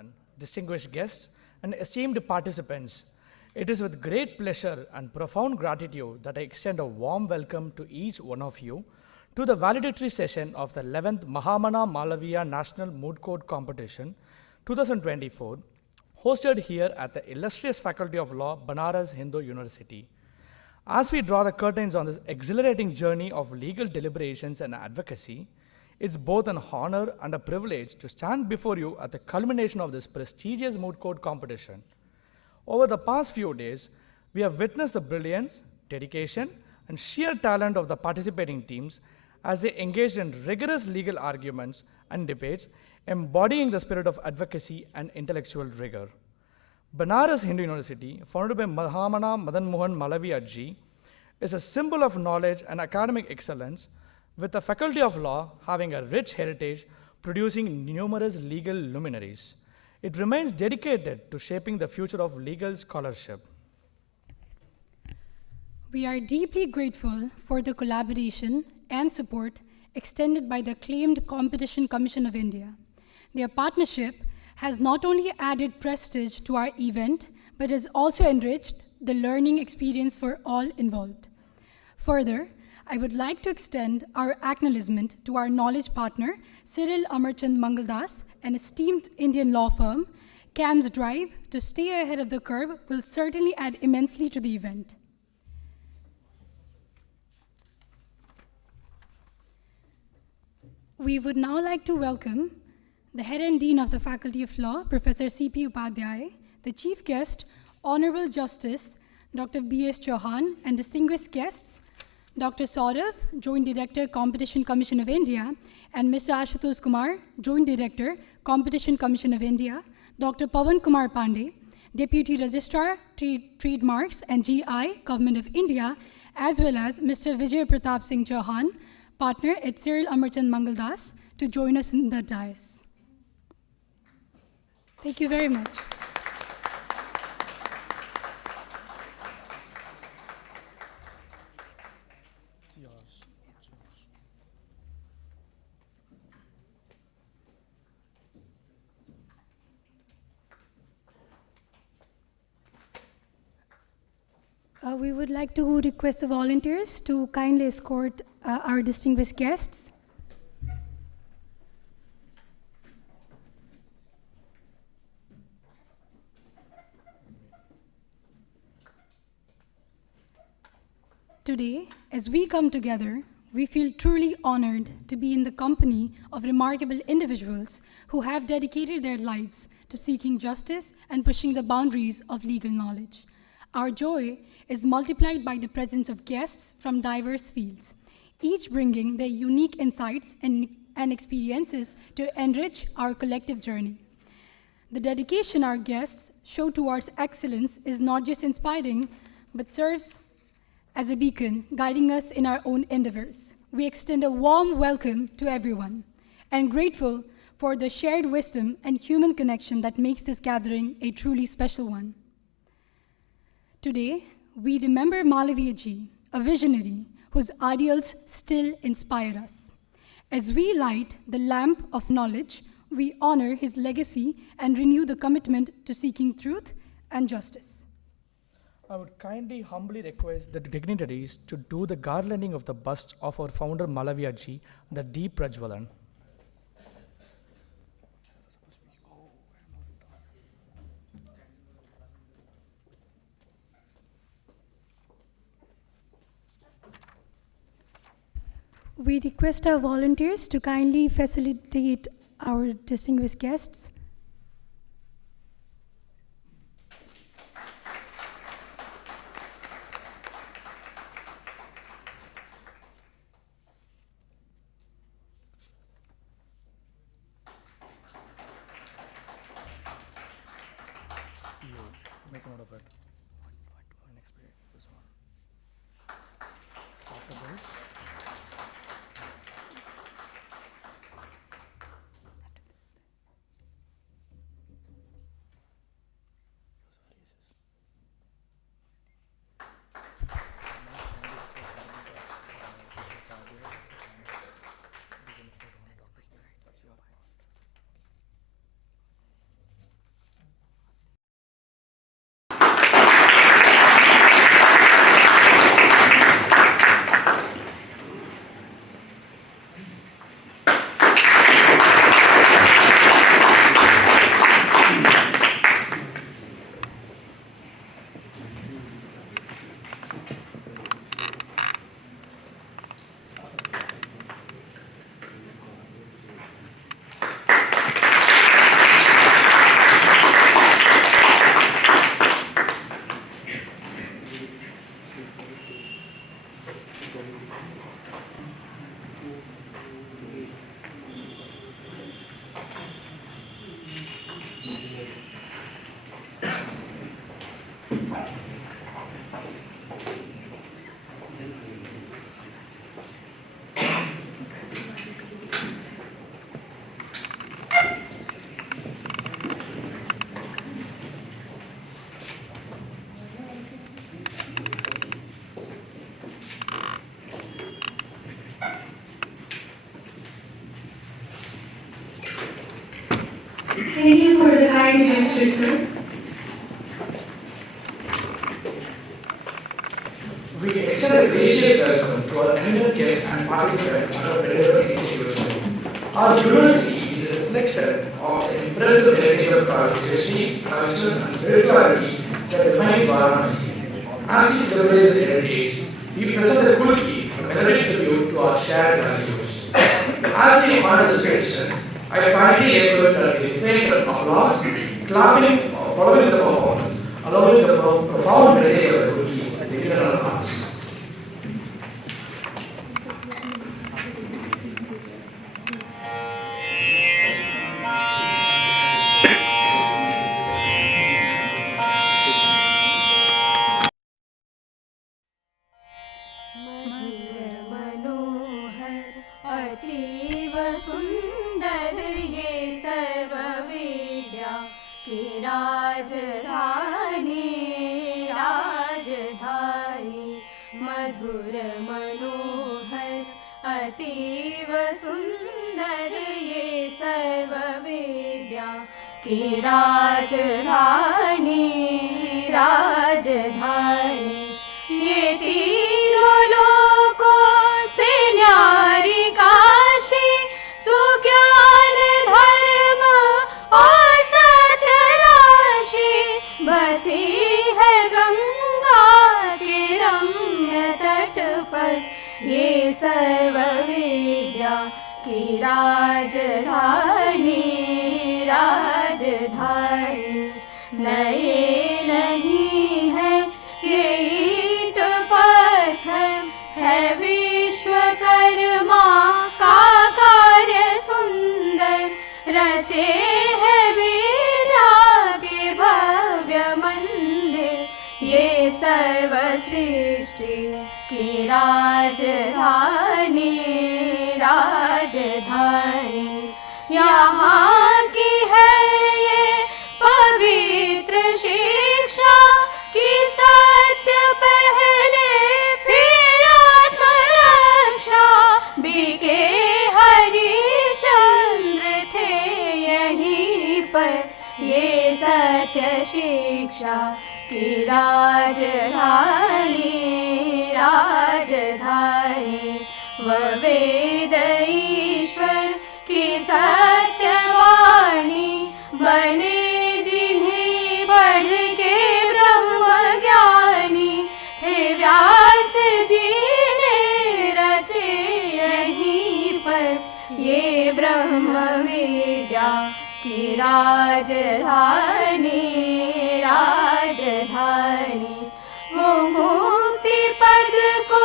gentlemen, distinguished guests, and esteemed participants, it is with great pleasure and profound gratitude that I extend a warm welcome to each one of you to the valedictory session of the 11th Mahamana Malaviya National Moot Court Competition 2024, hosted here at the illustrious Faculty of Law, Banaras Hindu University. As we draw the curtains on this exhilarating journey of legal deliberations and advocacy, it's both an honor and a privilege to stand before you at the culmination of this prestigious moot court competition. Over the past few days, we have witnessed the brilliance, dedication, and sheer talent of the participating teams as they engaged in rigorous legal arguments and debates, embodying the spirit of advocacy and intellectual rigor. Banaras Hindu University, founded by Mahamana Madan Mohan Malaviya ji, is a symbol of knowledge and academic excellence, with the Faculty of Law having a rich heritage producing numerous legal luminaries. It remains dedicated to shaping the future of legal scholarship. We are deeply grateful for the collaboration and support extended by the acclaimed Competition Commission of India. Their partnership has not only added prestige to our event, but has also enriched the learning experience for all involved. Further, I would like to extend our acknowledgement to our knowledge partner, Cyril Amarchand Mangaldas, an esteemed Indian law firm. CAM's drive to stay ahead of the curve will certainly add immensely to the event. We would now like to welcome the Head and Dean of the Faculty of Law, Professor C.P. Upadhyay, the Chief Guest, Honorable Justice Dr. B.S. Chauhan, and distinguished guests, Dr. Saurav, Joint Director, Competition Commission of India, and Mr. Ashutosh Kumar, Joint Director, Competition Commission of India, Dr. Pawan Kumar Pandey, Deputy Registrar, Trademarks and GI, Government of India, as well as Mr. Vijay Pratap Singh Chauhan, partner at Cyril Amarchand Mangaldas, to join us in the dais. Thank you very much. We would like to request the volunteers to kindly escort our distinguished guests. Today, as we come together, we feel truly honored to be in the company of remarkable individuals who have dedicated their lives to seeking justice and pushing the boundaries of legal knowledge. Our joy is multiplied by the presence of guests from diverse fields, each bringing their unique insights and experiences to enrich our collective journey. The dedication our guests show towards excellence is not just inspiring, but serves as a beacon guiding us in our own endeavors. We extend a warm welcome to everyone and grateful for the shared wisdom and human connection that makes this gathering a truly special one. Today, we remember Malaviya ji, a visionary whose ideals still inspire us. As we light the lamp of knowledge, we honor his legacy and renew the commitment to seeking truth and justice. I would kindly, humbly request the dignitaries to do the garlanding of the bust of our founder Malaviya ji, the deep Prajwalan. We request our volunteers to kindly facilitate our distinguished guests. Make note of it. Next page, this one. After this. Thank you for the kind gesture, sir. We extend a gracious welcome to our eminent guests and participants at our federal institution. Our university is a reflection of the impressive heritage of our history, culture, and spirituality that defines Varanasi. As we celebrate this heritage, we present a quickie, a melodic tribute to our shared values. As we honor this tradition, I kindly request that we refrain from applause, clapping, following the performance, allowing the profound message of the quickie to begin in our hearts. अतीव सुंदर ये सर्व विद्या की राजधानी राजधानी मधुर मनोहर अतीव सुंदर ये सर्व विद्या की राजधानी राजधानी ये तीनों लोकों से न्यारी काशी सुज्ञान धर्म और सत्य राशि बसी है गंगा के रम्य तट पर ये सर्व विद्या की राजधानी राजधानी नए नहीं है ये ईंट पत्थर है विश्वकर्मा का कार्य सुंदर रचे है विद्या के भव्य मंदिर ये सर्व सृष्टि की राजधानी राजधानी यहाँ की है ये पवित्र शिक्षा की सत्य पहले फिर आत्मरक्षा बीके हरिश्चंद्र थे यहीं पर ये सत्य शिक्षा की राजधानी राजधानी व वेद ईश्वर की सत्यवाणी बने जिन्हें बढ़ के ब्रह्म ज्ञानी थे व्यास जी ने रचे यहीं पर ये ब्रह्म विद्या की राजधानी राजधानी वो मुक्ति पद को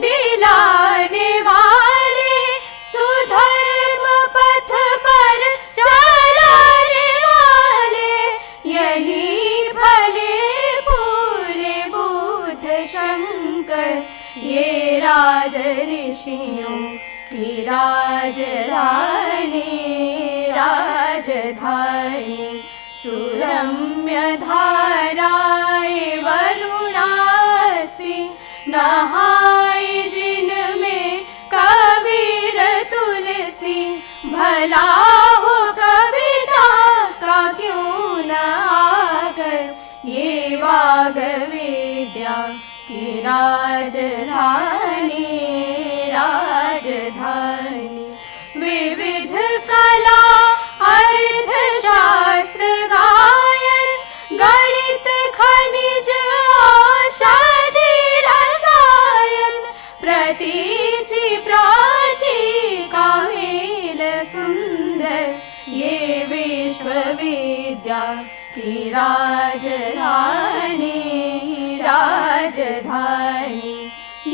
दिलाने वाले सुधर्म पथ पर चलाने वाले यही भले पूरे बुध शंकर ये राज ऋषियों की राजधानी राजधानी सुरम्य धाराए वरुणासी नहाए जिनमें कबीर तुलसी भला हो कविता का क्यों न आकर ये वाग विद्या की राजधानी राजधानी विविध कला अर्थ शास्त्र गायन गणित खनिज औषधि रसायन प्रतीचि प्राची का मेल सुंदर ये विश्वविद्या की राजधानी राजधानी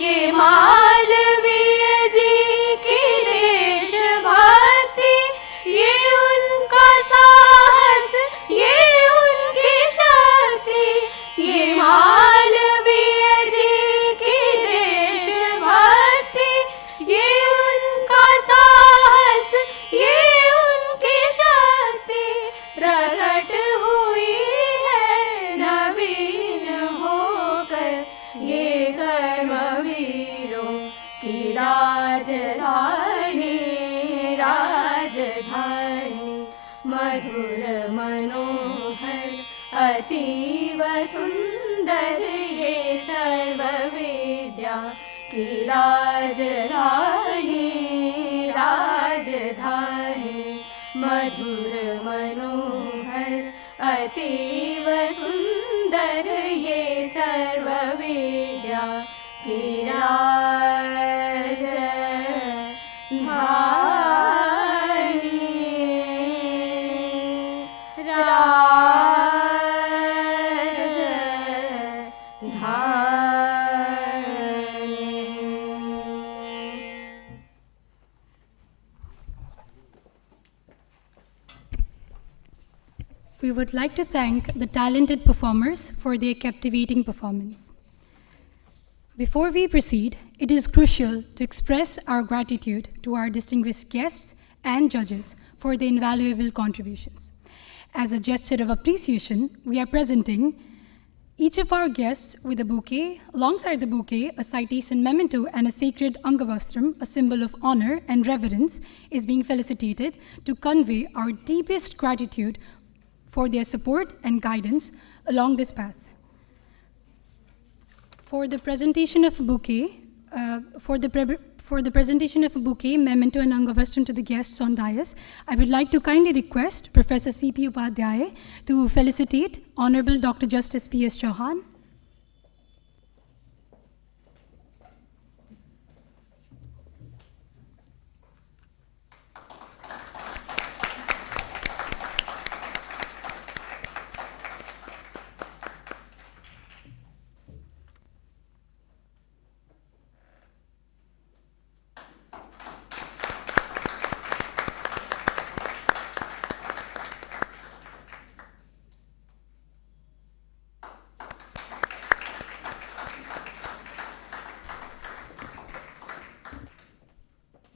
ये मालवीय जी की देशभक्ति ये उनका साहस ये उनकी शक्ति ये मालवीय जी की देशभक्ति ये उनका साहस ये उनकी शक्ति प्रकट हुई है नवीन होकर ये कर्मवीरों मनोहर अतीव सुंदर ये सर्व विद्या की राजधानी राजधानी मधुर मनोहर अतीव सुंदर ये सर्व विद्या की We would like to thank the talented performers for their captivating performance. Before we proceed, it is crucial to express our gratitude to our distinguished guests and judges for their invaluable contributions. As a gesture of appreciation, we are presenting each of our guests with a bouquet, alongside the bouquet, a citation memento and a sacred Angavastram, a symbol of honor and reverence, is being felicitated to convey our deepest gratitude for their support and guidance along this path. For the presentation of a bouquet, memento, and Angavastram to the guests on dais, I would like to kindly request Professor C.P. Upadhyay to felicitate Honorable Dr. Justice P.S. Chauhan.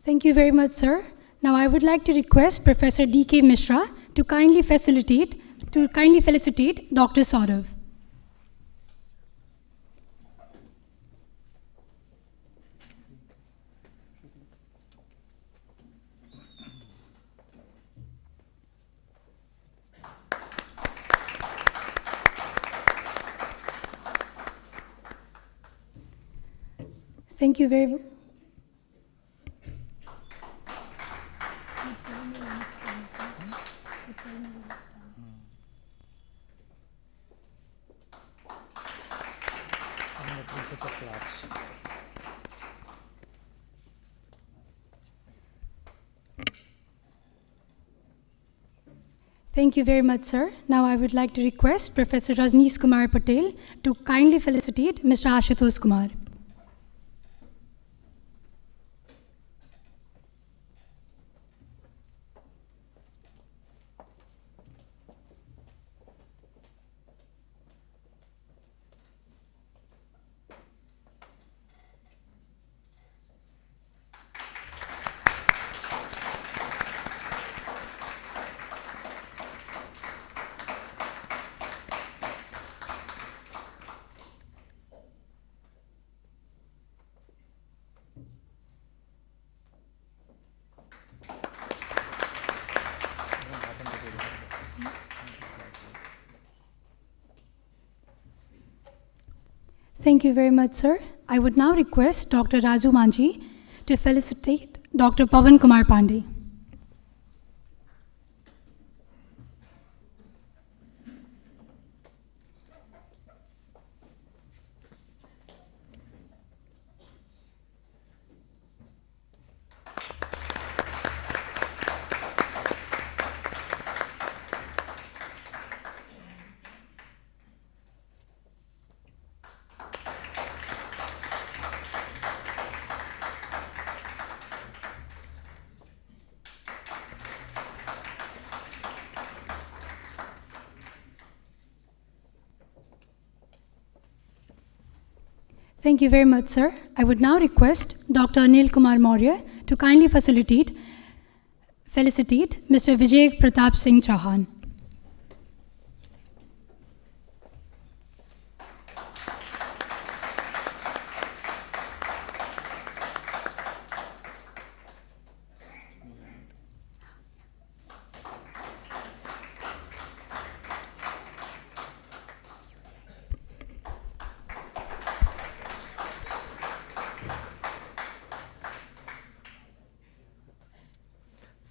Thank you very much, sir. Now I would like to request Professor D.K. Mishra to kindly felicitate Dr. Saurav. Thank you very much. Thank you very much, sir. Now I would like to request Professor Rajneesh Kumar Patel to kindly felicitate Mr. Ashutosh Kumar. Thank you very much, sir. I would now request Dr. Raju Manji to felicitate Dr. Pavan Kumar Pandey. Thank you very much, sir. I would now request Dr. Anil Kumar Maurya to kindly felicitate Mr. Vijay Pratap Singh Chauhan.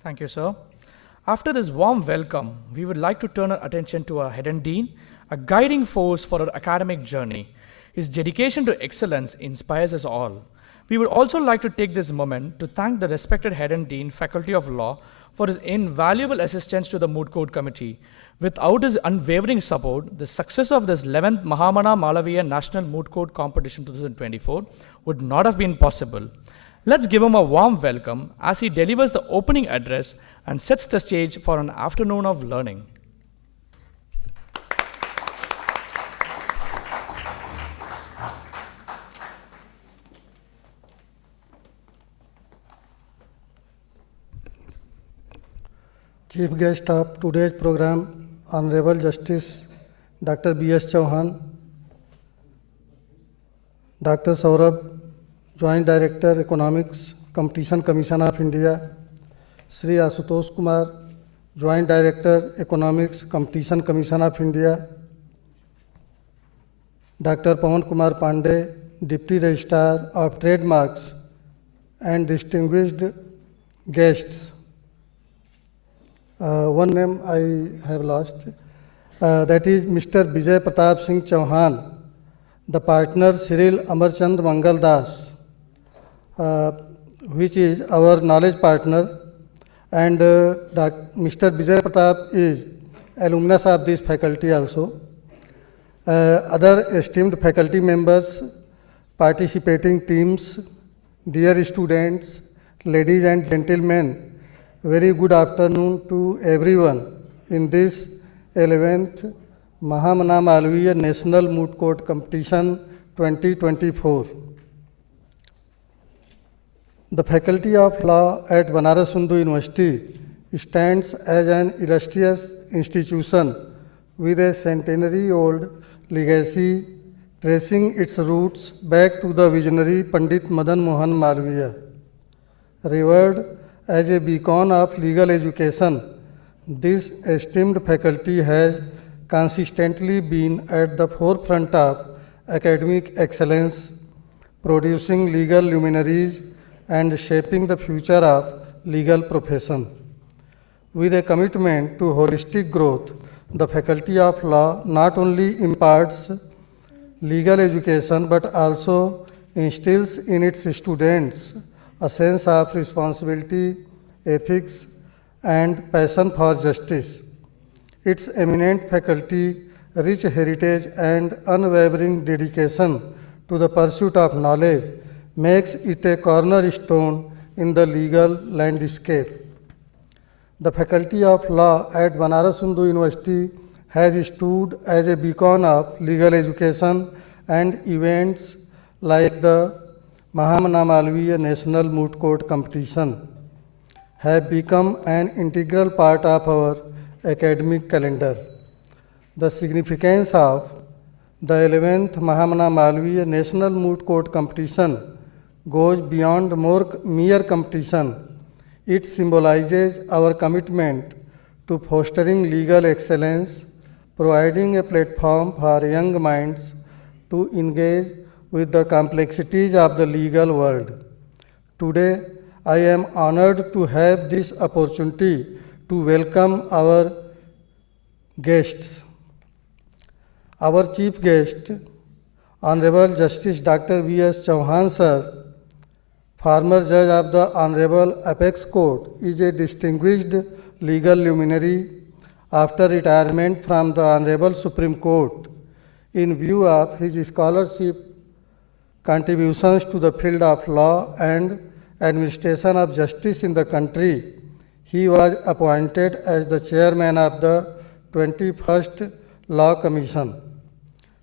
Thank you, sir. After this warm welcome, we would like to turn our attention to our head and dean, a guiding force for our academic journey. His dedication to excellence inspires us all. We would also like to take this moment to thank the respected head and dean, Faculty of Law, for his invaluable assistance to the Moot Court Committee. Without his unwavering support, the success of this 11th Mahamana Malaviya National Moot Court Competition 2024 would not have been possible. Let's give him a warm welcome as he delivers the opening address and sets the stage for an afternoon of learning. Chief guest of today's program, Honorable Justice Dr. B.S. Chauhan, Dr. Saurabh, Joint Director, Economics, Competition Commission of India, Sri Asutosh Kumar, Joint Director, Economics, Competition Commission of India, Dr. Pawan Kumar Pandey, Deputy Registrar of Trademarks, and distinguished guests. One name I have lost, that is Mr. Vijay Pratap Singh Chauhan, the partner Cyril Amarchand Mangaldas, which is our knowledge partner, and Mr. Vijay Pratap is alumnus of this faculty also. Other esteemed faculty members, participating teams, dear students, ladies and gentlemen, very good afternoon to everyone in this 11th Mahamana Malaviya National Moot Court Competition 2024. The Faculty of Law at Banaras Hindu University stands as an illustrious institution with a centenary-old legacy tracing its roots back to the visionary Pandit Madan Mohan Malaviya. Revered as a beacon of legal education, this esteemed faculty has consistently been at the forefront of academic excellence, producing legal luminaries and shaping the future of legal profession. With a commitment to holistic growth, the Faculty of Law not only imparts legal education but also instills in its students a sense of responsibility, ethics, and passion for justice. Its eminent faculty, rich heritage, and unwavering dedication to the pursuit of knowledge makes it a cornerstone in the legal landscape. The Faculty of Law at Banaras Hindu University has stood as a beacon of legal education, and events like the Mahamana Malaviya National Moot Court Competition have become an integral part of our academic calendar. The significance of the 11th Mahamana Malaviya National Moot Court Competition goes beyond mere competition. It symbolizes our commitment to fostering legal excellence, providing a platform for young minds to engage with the complexities of the legal world. Today, I am honored to have this opportunity to welcome our guests. Our chief guest, Honorable Justice Dr. V.S. Chauhan sir, former judge of the Honorable Apex Court, is a distinguished legal luminary after retirement from the Honorable Supreme Court. In view of his scholarship contributions to the field of law and administration of justice in the country, he was appointed as the chairman of the 21st Law Commission.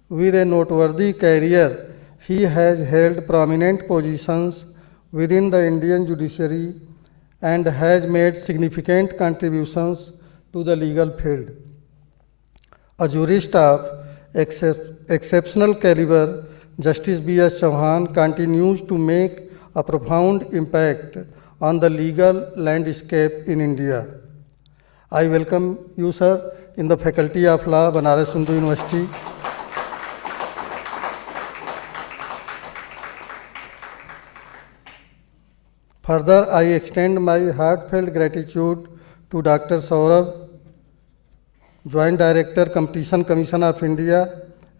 With a noteworthy career, he has held prominent positions within the Indian judiciary and has made significant contributions to the legal field. A jurist of exceptional caliber, Justice B.S. Chauhan continues to make a profound impact on the legal landscape in India. I welcome you, sir, in the Faculty of Law, Banaras Hindu University. Further, I extend my heartfelt gratitude to Dr. Saurabh, Joint Director, Competition Commission of India,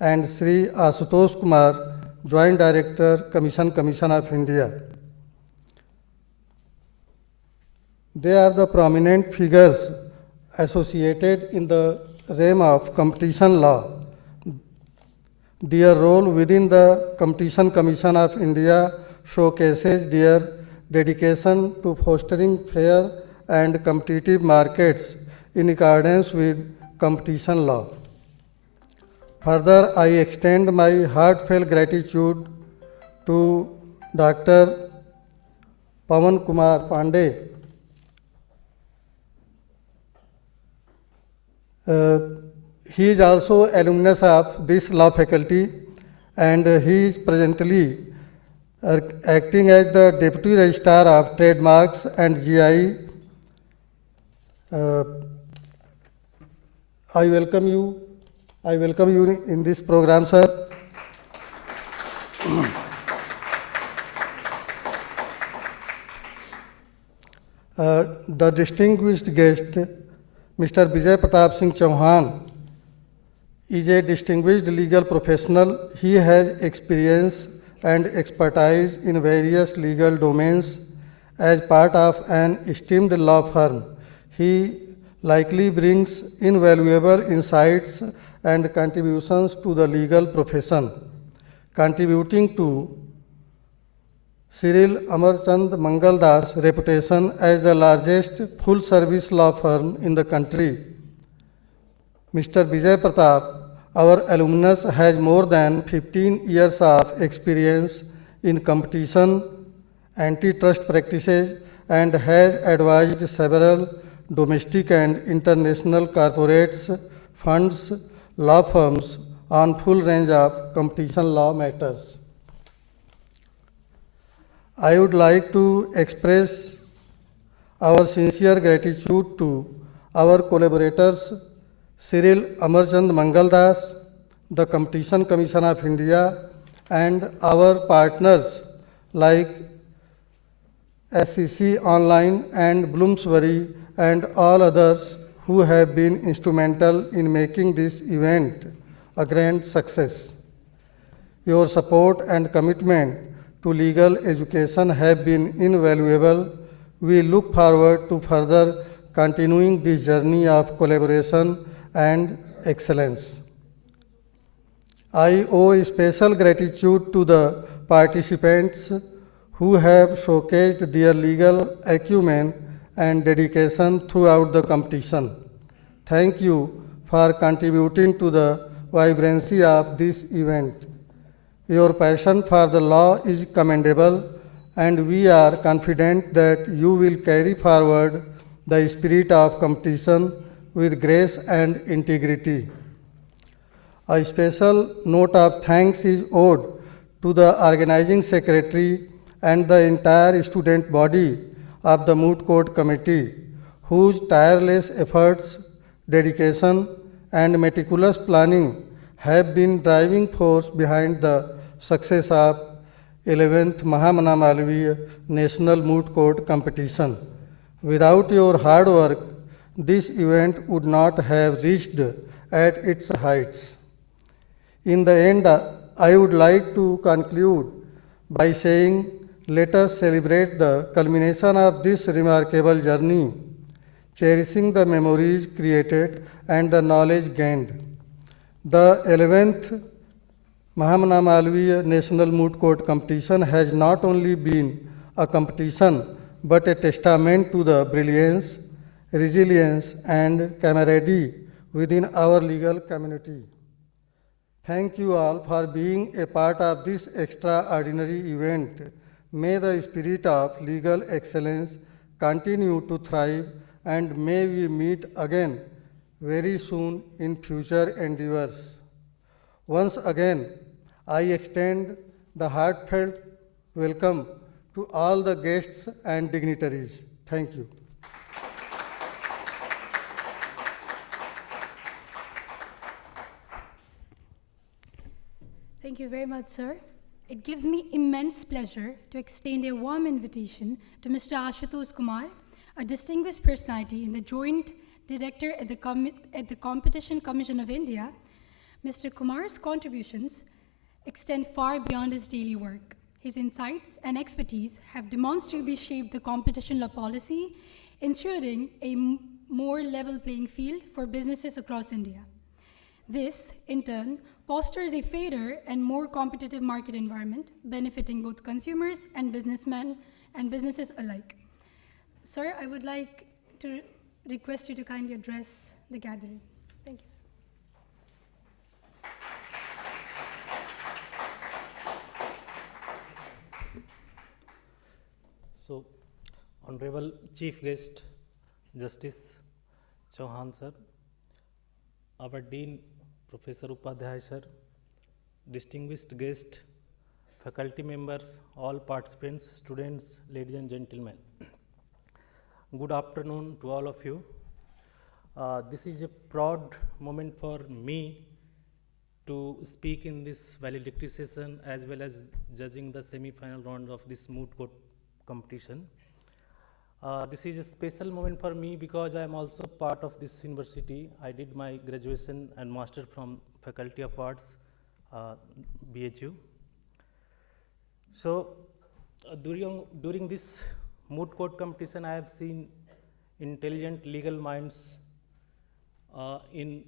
and Sri Asutosh Kumar, Joint Director, Commission of India. They are the prominent figures associated in the realm of competition law. Their role within the Competition Commission of India showcases their dedication to fostering fair and competitive markets in accordance with competition law. Further, I extend my heartfelt gratitude to Dr. Pawan Kumar Pandey. He is also alumnus of this law faculty, and he is presently acting as the Deputy Registrar of Trademarks and GI. I welcome you in this program, sir. The distinguished guest, Mr. Vijay Pratap Singh Chauhan, is a distinguished legal professional. He has experience and expertise in various legal domains. As part of an esteemed law firm, he likely brings invaluable insights and contributions to the legal profession, contributing to Cyril Amarchand Mangaldas' reputation as the largest full-service law firm in the country. Mr. Vijay Pratap, our alumnus, has more than 15 years of experience in competition, antitrust practices, and has advised several domestic and international corporates, funds, law firms on full range of competition law matters. I would like to express our sincere gratitude to our collaborators, Cyril Amarchand Mangaldas, the Competition Commission of India, and our partners like SCC Online and Bloomsbury and all others who have been instrumental in making this event a grand success. Your support and commitment to legal education have been invaluable. We look forward to further continuing this journey of collaboration and excellence. I owe special gratitude to the participants who have showcased their legal acumen and dedication throughout the competition. Thank you for contributing to the vibrancy of this event. Your passion for the law is commendable, and we are confident that you will carry forward the spirit of competition with grace and integrity. A special note of thanks is owed to the organizing secretary and the entire student body of the Moot Court Committee, whose tireless efforts, dedication, and meticulous planning have been driving force behind the success of 11th Mahamana Malaviya National Moot Court Competition. Without your hard work, this event would not have reached at its heights. In the end, I would like to conclude by saying, let us celebrate the culmination of this remarkable journey, cherishing the memories created and the knowledge gained. The 11th Mahamana Malaviya National Moot Court Competition has not only been a competition, but a testament to the brilliance, resilience, and camaraderie within our legal community. Thank you all for being a part of this extraordinary event. May the spirit of legal excellence continue to thrive, and may we meet again very soon in future endeavors. Once again, I extend the heartfelt welcome to all the guests and dignitaries. Thank you. Thank you very much, sir. It gives me immense pleasure to extend a warm invitation to Mr. Ashutosh Kumar, a distinguished personality in the Joint Director at the Competition Commission of India. Mr. Kumar's contributions extend far beyond his daily work. His insights and expertise have demonstrably shaped the competition law policy, ensuring a more level playing field for businesses across India. This, in turn, fosters a fairer and more competitive market environment, benefiting both consumers and businessmen and businesses alike. Sir, I would like to request you to kindly address the gathering. Thank you, sir. So, Honorable Chief Guest, Justice Chauhan sir, our Dean Professor Upadhyay sir, distinguished guest, faculty members, all participants, students, ladies and gentlemen. Good afternoon to all of you. This is a proud moment for me to speak in this valedictory session as well as judging the semi-final round of this moot court competition. This is a special moment for me because I am also part of this university. I did my graduation and master from Faculty of Arts, BHU. So during this moot court competition, I have seen intelligent legal minds in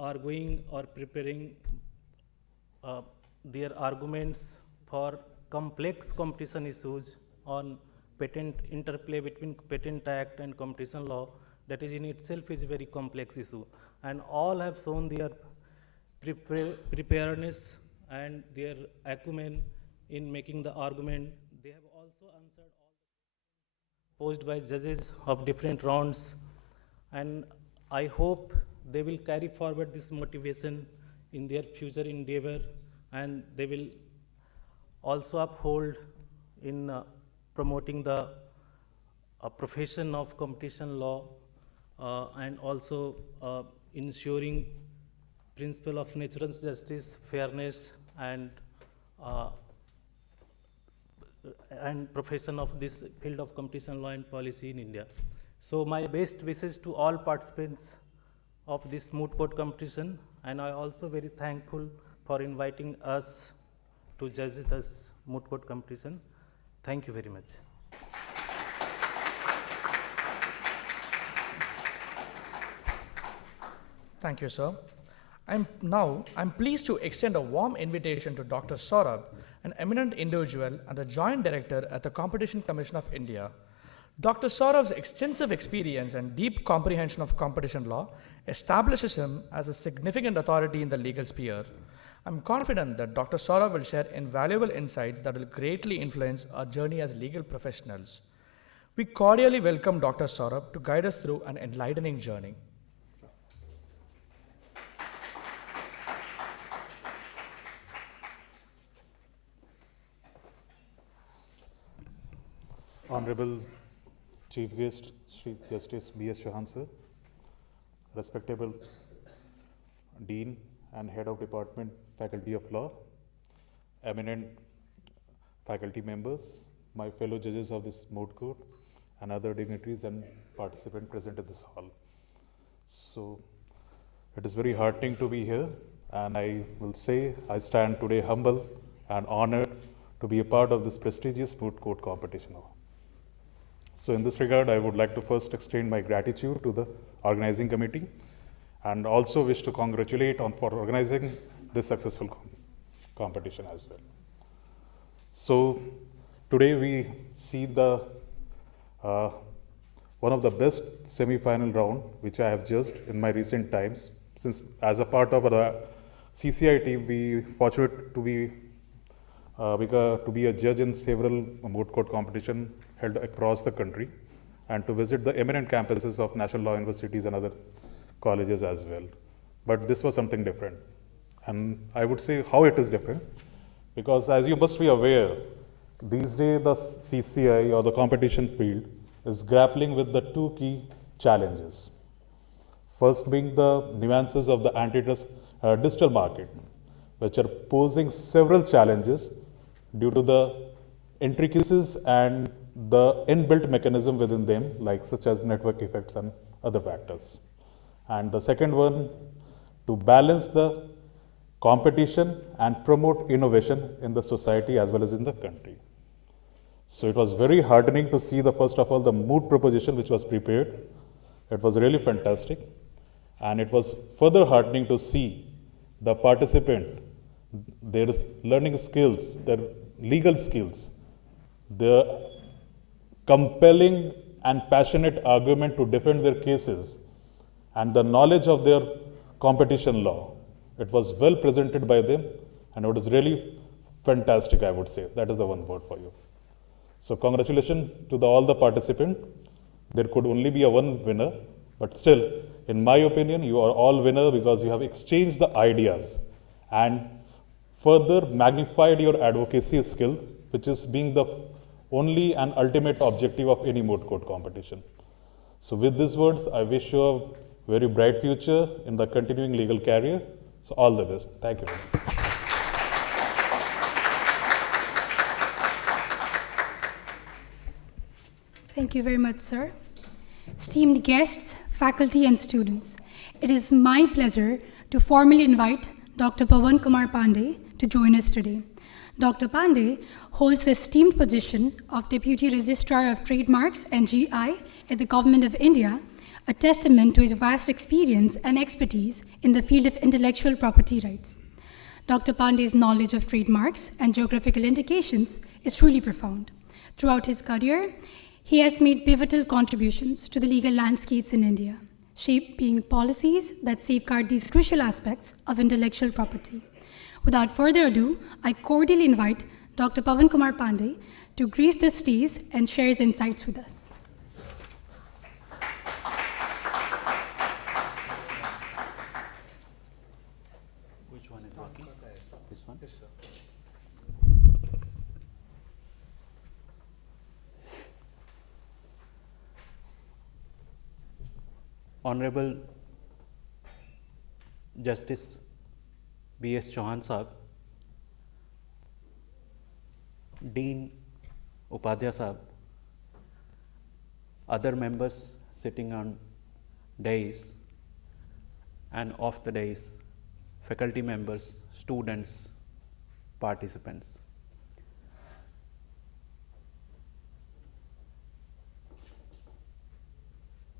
arguing or preparing their arguments for complex competition issues on patent interplay between Patent Act and competition law. That is in itself is a very complex issue, and all have shown their preparedness and their acumen in making the argument. They have also answered all the questions posed by judges of different rounds, and I hope they will carry forward this motivation in their future endeavor, and they will also uphold in promoting the profession of competition law and also ensuring principle of natural justice, fairness, and profession of this field of competition law and policy in India. So my best wishes to all participants of this moot court competition, and I also very thankful for inviting us to judge this moot court competition. Thank you very much. Thank you, sir. I'm pleased to extend a warm invitation to Dr. Saurabh, an eminent individual and the Joint Director at the Competition Commission of India. Dr. Saurabh's extensive experience and deep comprehension of competition law establishes him as a significant authority in the legal sphere. I'm confident that Dr. Saurabh will share invaluable insights that will greatly influence our journey as legal professionals. We cordially welcome Dr. Saurabh to guide us through an enlightening journey. Honorable Chief Guest, Chief Justice B.S. Chauhan sir, respectable Dean and Head of Department, Faculty of Law, eminent faculty members, my fellow judges of this moot court, and other dignitaries and participants present in this hall. So, it is very heartening to be here, and I will say I stand today humble and honored to be a part of this prestigious moot court competition. So in this regard, I would like to first extend my gratitude to the organizing committee and also wish to congratulate for organizing this successful competition as well. So today we see the one of the best semi-final round which I have judged in my recent times. Since as a part of the CCI team, we fortunate to be a judge in several moot court competition held across the country, and to visit the eminent campuses of national law universities and other colleges as well. But this was something different. And I would say how it is different, because as you must be aware, these days the CCI or the competition field is grappling with the two key challenges. First being the nuances of the antitrust digital market, which are posing several challenges due to the intricacies and the inbuilt mechanism within them, like such as network effects and other factors. And the second one, to balance the competition and promote innovation in the society as well as in the country. So it was very heartening to see first of all, the Moot proposition which was prepared. It was really fantastic. And it was further heartening to see the participant, their learning skills, their legal skills, their compelling and passionate argument to defend their cases, and the knowledge of their competition law. It was well presented by them, and it was really fantastic, I would say. That is the one word for you. So congratulations to all the participants. There could only be one winner, but still, in my opinion, you are all winners because you have exchanged the ideas and further magnified your advocacy skill, which is being the only and ultimate objective of any moot court competition. So with these words, I wish you a very bright future in the continuing legal career. So all the best. Thank you. Thank you very much, sir. Esteemed guests, faculty, and students, it is my pleasure to formally invite Dr. Pawan Kumar Pandey to join us today. Dr. Pandey holds the esteemed position of Deputy Registrar of Trademarks and GI at the Government of India, a testament to his vast experience and expertise in the field of intellectual property rights. Dr. Pandey's knowledge of trademarks and geographical indications is truly profound. Throughout his career, he has made pivotal contributions to the legal landscapes in India, shaping policies that safeguard these crucial aspects of intellectual property. Without further ado, I cordially invite Dr. Pawan Kumar Pandey to grace the stage and share his insights with us. Which one is working? This one? Yes, sir. Honorable Justice B.S. Chauhan Sahab, Dean Upadhyay Sahab, other members sitting on dais and off the dais, faculty members, students, participants.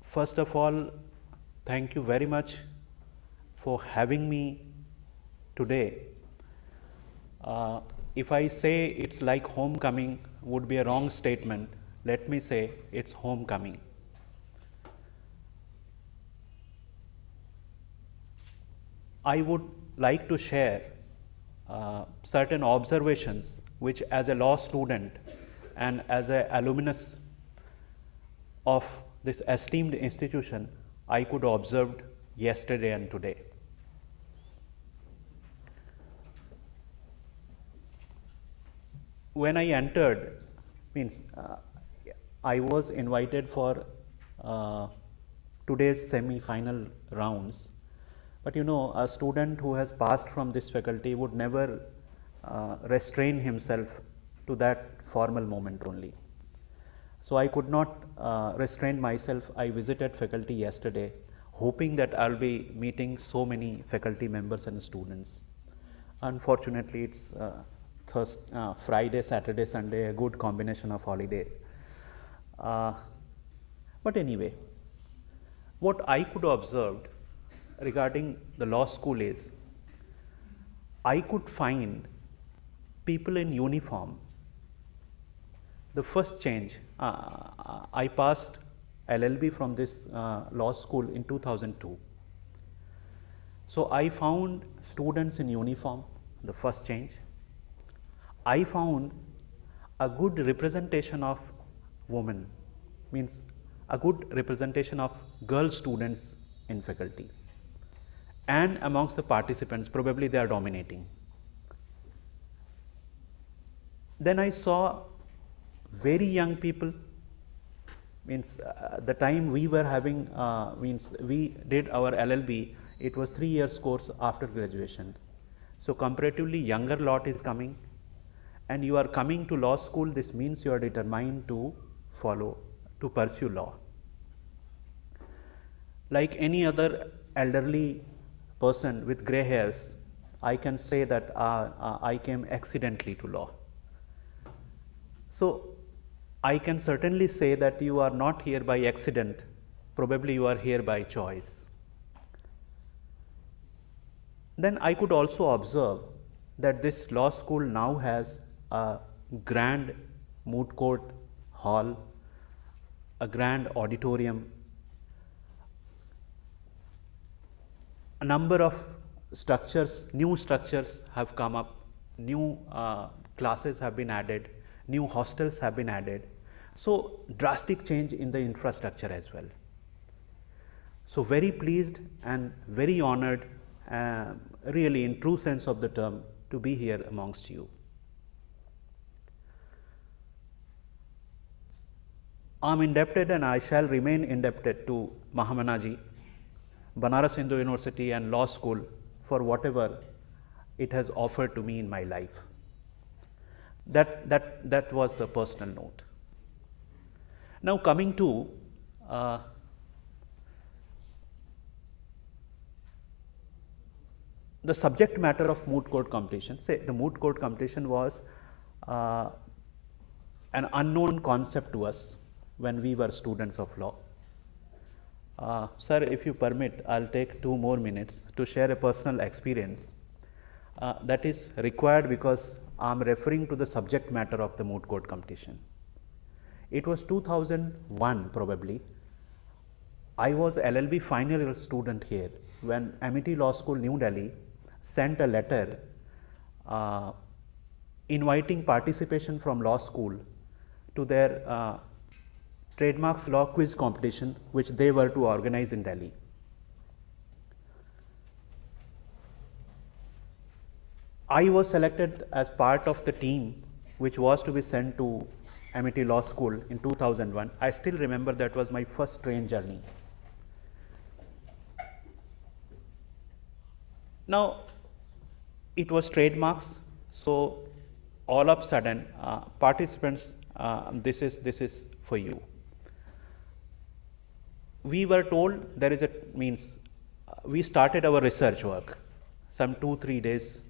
First of all, thank you very much for having me today. If I say it's like homecoming, would be a wrong statement. Let me say it's homecoming. I would like to share certain observations which, as a law student and as an alumnus of this esteemed institution, I could observe yesterday and today. When I entered, I was invited for today's semi-final rounds. But you know, a student who has passed from this faculty would never restrain himself to that formal moment only. So I could not restrain myself. I visited faculty yesterday, hoping that I'll be meeting so many faculty members and students. Unfortunately, it's Friday, Saturday, Sunday, a good combination of holiday. But anyway, what I could observe regarding the law school is, I could find people in uniform. The first change, I passed LLB from this law school in 2002. So I found students in uniform, the first change. I found a good representation of women, means a good representation of girl students in faculty. And amongst the participants, probably they are dominating. Then I saw very young people, the time we were having, we did our LLB, it was 3 years course after graduation. So comparatively younger lot is coming, and you are coming to law school. This means you are determined to pursue law. Like any other elderly person with gray hairs, I can say that I came accidentally to law. So I can certainly say that you are not here by accident, probably you are here by choice. Then I could also observe that this law school now has a grand moot court hall, a grand auditorium, a number of structures, new structures have come up, new classes have been added, new hostels have been added. So drastic change in the infrastructure as well. So very pleased and very honored, really in true sense of the term, to be here amongst you. I am indebted and I shall remain indebted to Mahamana ji, Banaras Hindu University and Law School for whatever it has offered to me in my life. That was the personal note. Now coming to the subject matter of moot court competition. Say the moot court competition was an unknown concept to us when we were students of law. Sir, if you permit, I'll take 2 more minutes to share a personal experience that is required because I'm referring to the subject matter of the moot court competition. It was 2001 probably. I was LLB final year student here when Amity Law School, New Delhi sent a letter inviting participation from law school to their trademarks law quiz competition which they were to organize in Delhi. I was selected as part of the team which was to be sent to Amity Law School in 2001. I still remember that was my first train journey. Now it was trademarks, so all of a sudden participants, this is for you. We were told there is we started our research work, some 2-3 days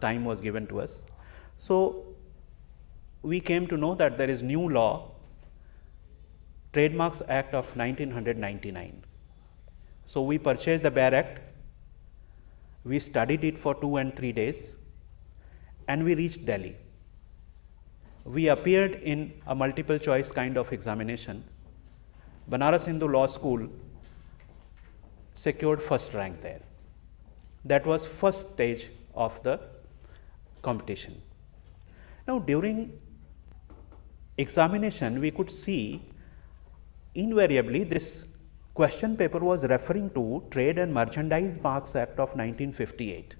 time was given to us. So we came to know that there is new law, Trademarks Act of 1999. So we purchased the bare act, we studied it for 2 and 3 days, and we reached Delhi. We appeared in a multiple choice kind of examination. Banaras Hindu Law School secured first rank there. That was first stage of the competition. Now during examination we could see invariably this question paper was referring to Trade and Merchandise Marks Act of 1958.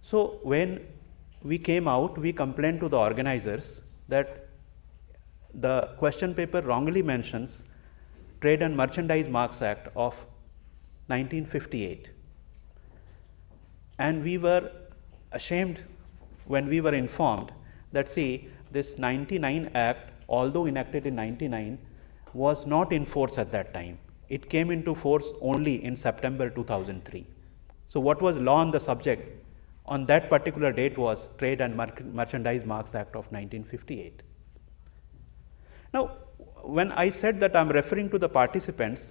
So when we came out, we complained to the organizers that the question paper wrongly mentions Trade and Merchandise Marks Act of 1958. And we were ashamed when we were informed that see, this 99 Act, although enacted in 99, was not in force at that time. It came into force only in September 2003. So what was law on the subject on that particular date was Trade and Merchandise Marks Act of 1958. Now, when I said that I am referring to the participants,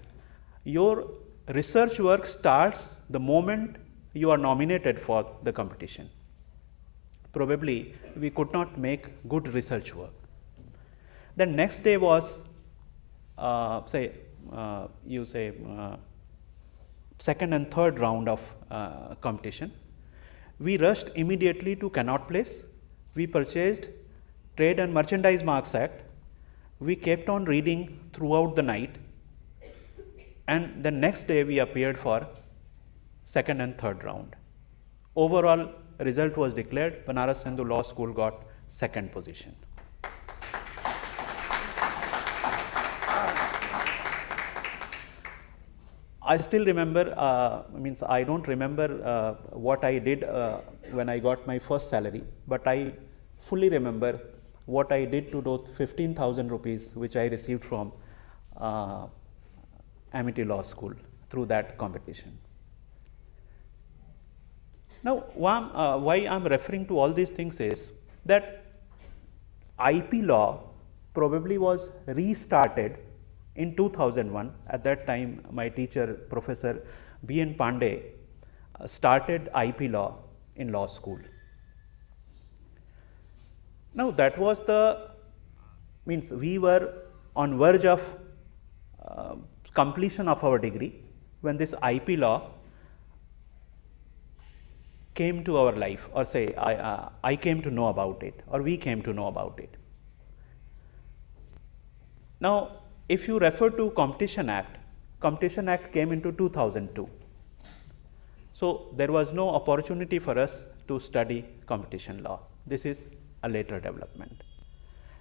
your research work starts the moment you are nominated for the competition. Probably we could not make good research work. The next day was second and third round of competition. We rushed immediately to Connaught Place. We purchased Trade and Merchandise Marks Act. We kept on reading throughout the night, and the next day we appeared for second and third round. Overall result was declared. Banaras Hindu Law School got second position. I still remember, means I don't remember what I did when I got my first salary, but I fully remember what I did to those 15,000 rupees which I received from Amity Law School through that competition. Now, why I am referring to all these things is that IP law probably was restarted in 2001. At that time, my teacher, Professor B.N. Pandey, started IP law in law school. Now, that was the, means we were on verge of completion of our degree when this IP law came to our life, or say I came to know about it, or we came to know about it. Now, if you refer to Competition Act came into 2002. So, there was no opportunity for us to study competition law. This is a later development.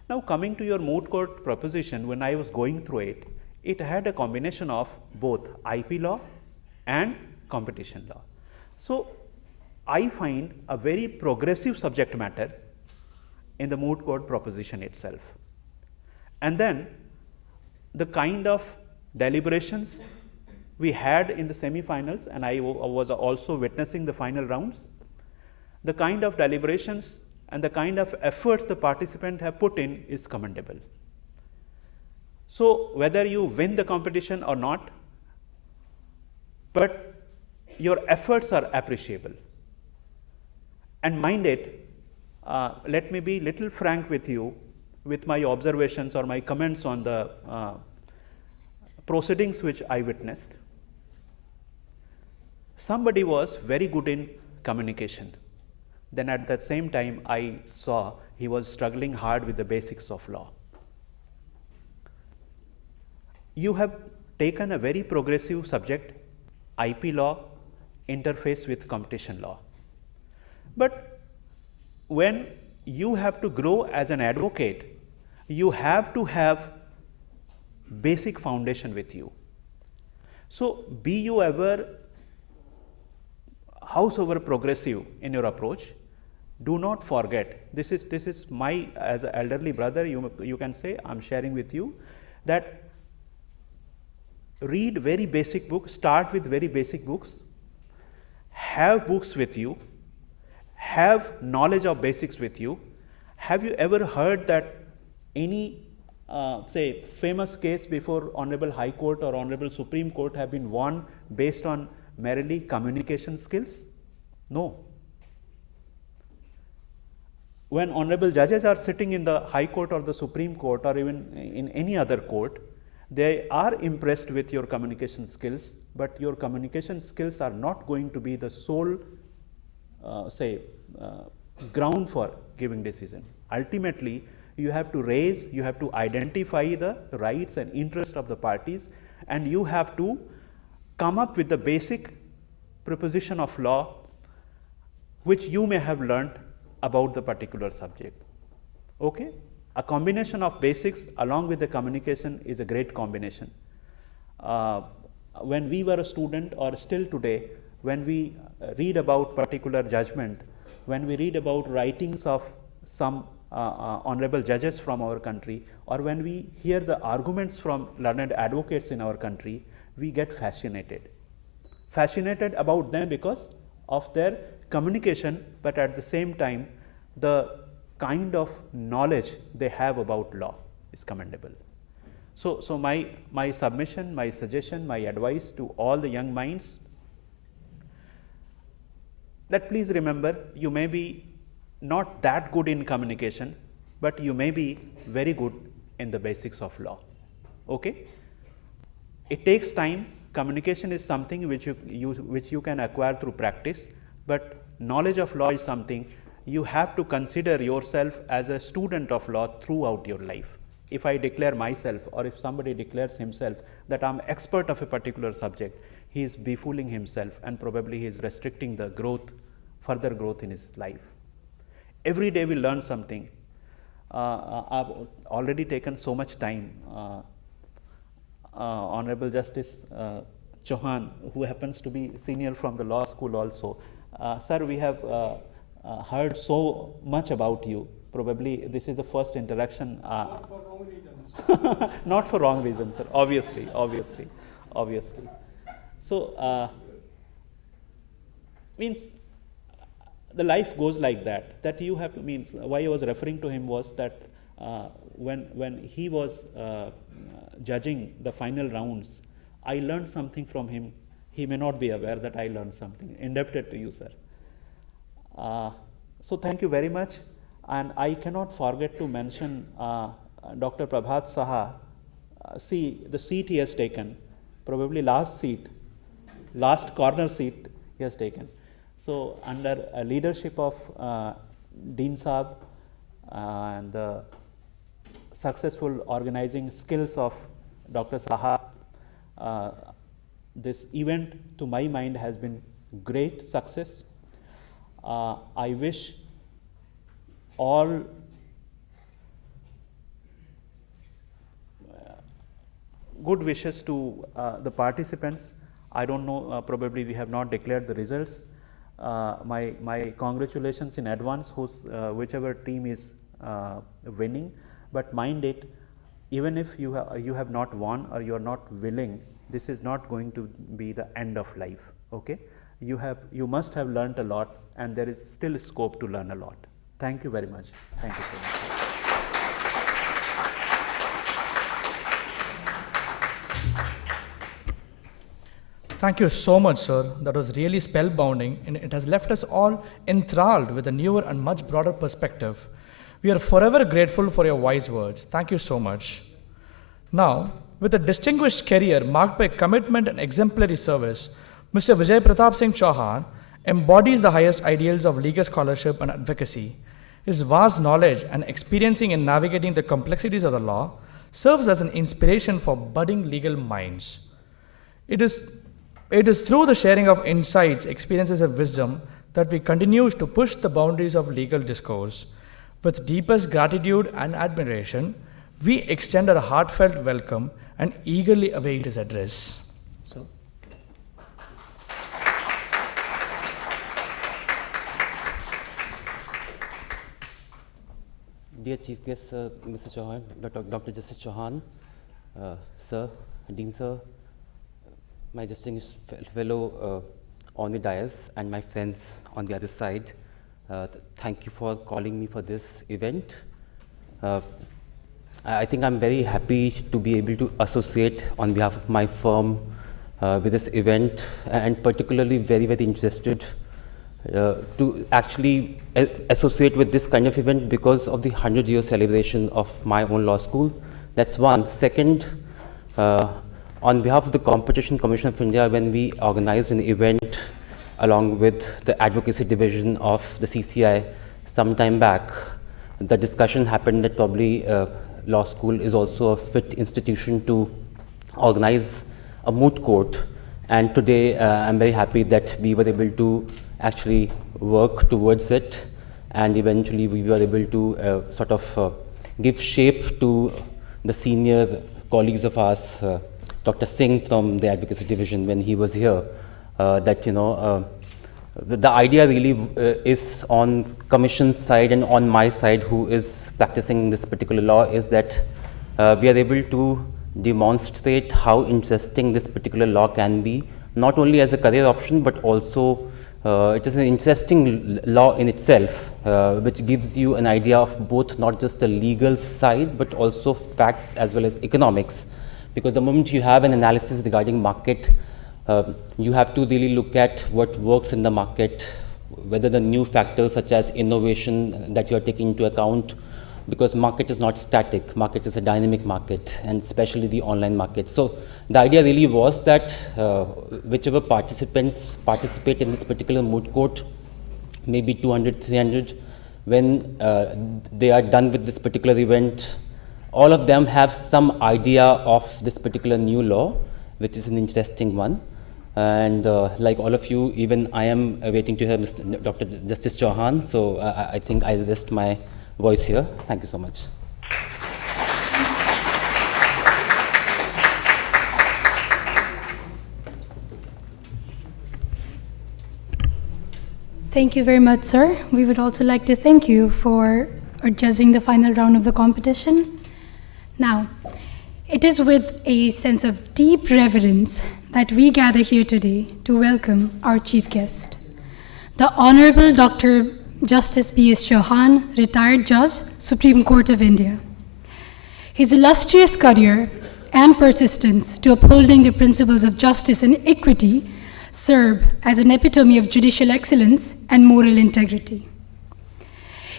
Now, coming to your moot court proposition, when I was going through it, it had a combination of both IP law and competition law. So, I find a very progressive subject matter in the moot court proposition itself. And then the kind of deliberations we had in the semi-finals, and I was also witnessing the final rounds, the kind of deliberations and the kind of efforts the participants have put in is commendable. So, whether you win the competition or not, but your efforts are appreciable. And mind it, let me be little frank with you with my observations or my comments on the proceedings which I witnessed. Somebody was very good in communication. Then at that same time, I saw he was struggling hard with the basics of law. You have taken a very progressive subject, IP law, interface with competition law. But when you have to grow as an advocate, you have to have basic foundation with you. So, be you ever, howsoever progressive in your approach, do not forget, this is my, as an elderly brother, you can say, I am sharing with you that read very basic books, start with very basic books, have books with you, have knowledge of basics with you. Have you ever heard that any say famous case before Honorable High Court or Honorable Supreme Court have been won based on merely communication skills? No. When honorable judges are sitting in the High Court or the Supreme Court or even in any other court, they are impressed with your communication skills, but your communication skills are not going to be the sole ground for giving decision. Ultimately, you have to raise, you have to identify the rights and interests of the parties, and you have to come up with the basic proposition of law which you may have learnt about the particular subject. Okay? A combination of basics along with the communication is a great combination. When we were a student, or still today, when we read about particular judgment, when we read about writings of some honorable judges from our country, or when we hear the arguments from learned advocates in our country, we get fascinated about them because of their communication, but at the same time the kind of knowledge they have about law is commendable. So my submission, my suggestion, my advice to all the young minds, that please remember, you may be not that good in communication, but you may be very good in the basics of law. Okay? It takes time. Communication is something which you can acquire through practice, but knowledge of law is something you have to consider yourself as a student of law throughout your life. If I declare myself, or if somebody declares himself that I am expert of a particular subject, he is befooling himself, and probably he is restricting the growth, further growth in his life. Every day we learn something. I've already taken so much time. Honorable Justice Chauhan, who happens to be senior from the law school also. Sir, we have heard so much about you. Probably this is the first interaction. Not for wrong reasons. Not for wrong reasons, sir. Obviously. So, means the life goes like that. That you have to, means why I was referring to him was that when he was judging the final rounds, I learned something from him. He may not be aware that I learned something. Indebted to you, sir. So thank you very much. And I cannot forget to mention Dr. Prabhat Saha. See the seat he has taken, probably last corner seat he has taken. So under leadership of Dean Saab and the successful organizing skills of Dr. Saha, this event to my mind has been great success. I wish all good wishes to the participants. I don't know, probably we have not declared the results. My congratulations in advance, whichever team is winning. But mind it, even if you have not won or you are not willing, this is not going to be the end of life. Okay, you must have learnt a lot, and there is still scope to learn a lot. Thank you very much. Thank you so much. Thank you so much, sir. That was really spellbinding, and it has left us all enthralled with a newer and much broader perspective. We are forever grateful for your wise words. Thank you so much. Now, with a distinguished career marked by commitment and exemplary service, Mr. Vijay Pratap Singh Chauhan embodies the highest ideals of legal scholarship and advocacy. His vast knowledge and experiencing in navigating the complexities of the law serves as an inspiration for budding legal minds. It is through the sharing of insights, experiences, and wisdom that we continue to push the boundaries of legal discourse. With deepest gratitude and admiration, we extend our heartfelt welcome and eagerly await his address. So, dear Chief Guest, Mr. Chauhan, Dr. Justice Chauhan, Sir, Dean Sir, my distinguished fellow on the dais and my friends on the other side, thank you for calling me for this event. I think I'm very happy to be able to associate on behalf of my firm with this event, and particularly very, very interested to actually associate with this kind of event because of the 100-year celebration of my own law school. That's one. Second, on behalf of the Competition Commission of India, when we organized an event along with the advocacy division of the CCI some time back, the discussion happened that probably law school is also a fit institution to organize a moot court. And today I'm very happy that we were able to actually work towards it, and eventually we were able to sort of give shape to the senior colleagues of ours, Dr. Singh from the advocacy division when he was here, that the idea really is on commission's side and on my side, who is practicing this particular law, is that we are able to demonstrate how interesting this particular law can be, not only as a career option, but also it is an interesting law in itself, which gives you an idea of both not just the legal side, but also facts as well as economics. Because the moment you have an analysis regarding market, you have to really look at what works in the market, whether the new factors such as innovation that you are taking into account, because market is not static, market is a dynamic market, and especially the online market. So the idea really was that whichever participants participate in this particular moot court, maybe 200, 300, when they are done with this particular event, all of them have some idea of this particular new law, which is an interesting one. And like all of you, even I am waiting to hear Mr. Dr. Justice Chauhan, so I think I'll rest my voice here. Thank you so much. Thank you very much, sir. We would also like to thank you for judging the final round of the competition. Now, it is with a sense of deep reverence that we gather here today to welcome our chief guest, the Honorable Dr. Justice B.S. Chauhan, retired Judge, Supreme Court of India. His illustrious career and persistence to upholding the principles of justice and equity serve as an epitome of judicial excellence and moral integrity.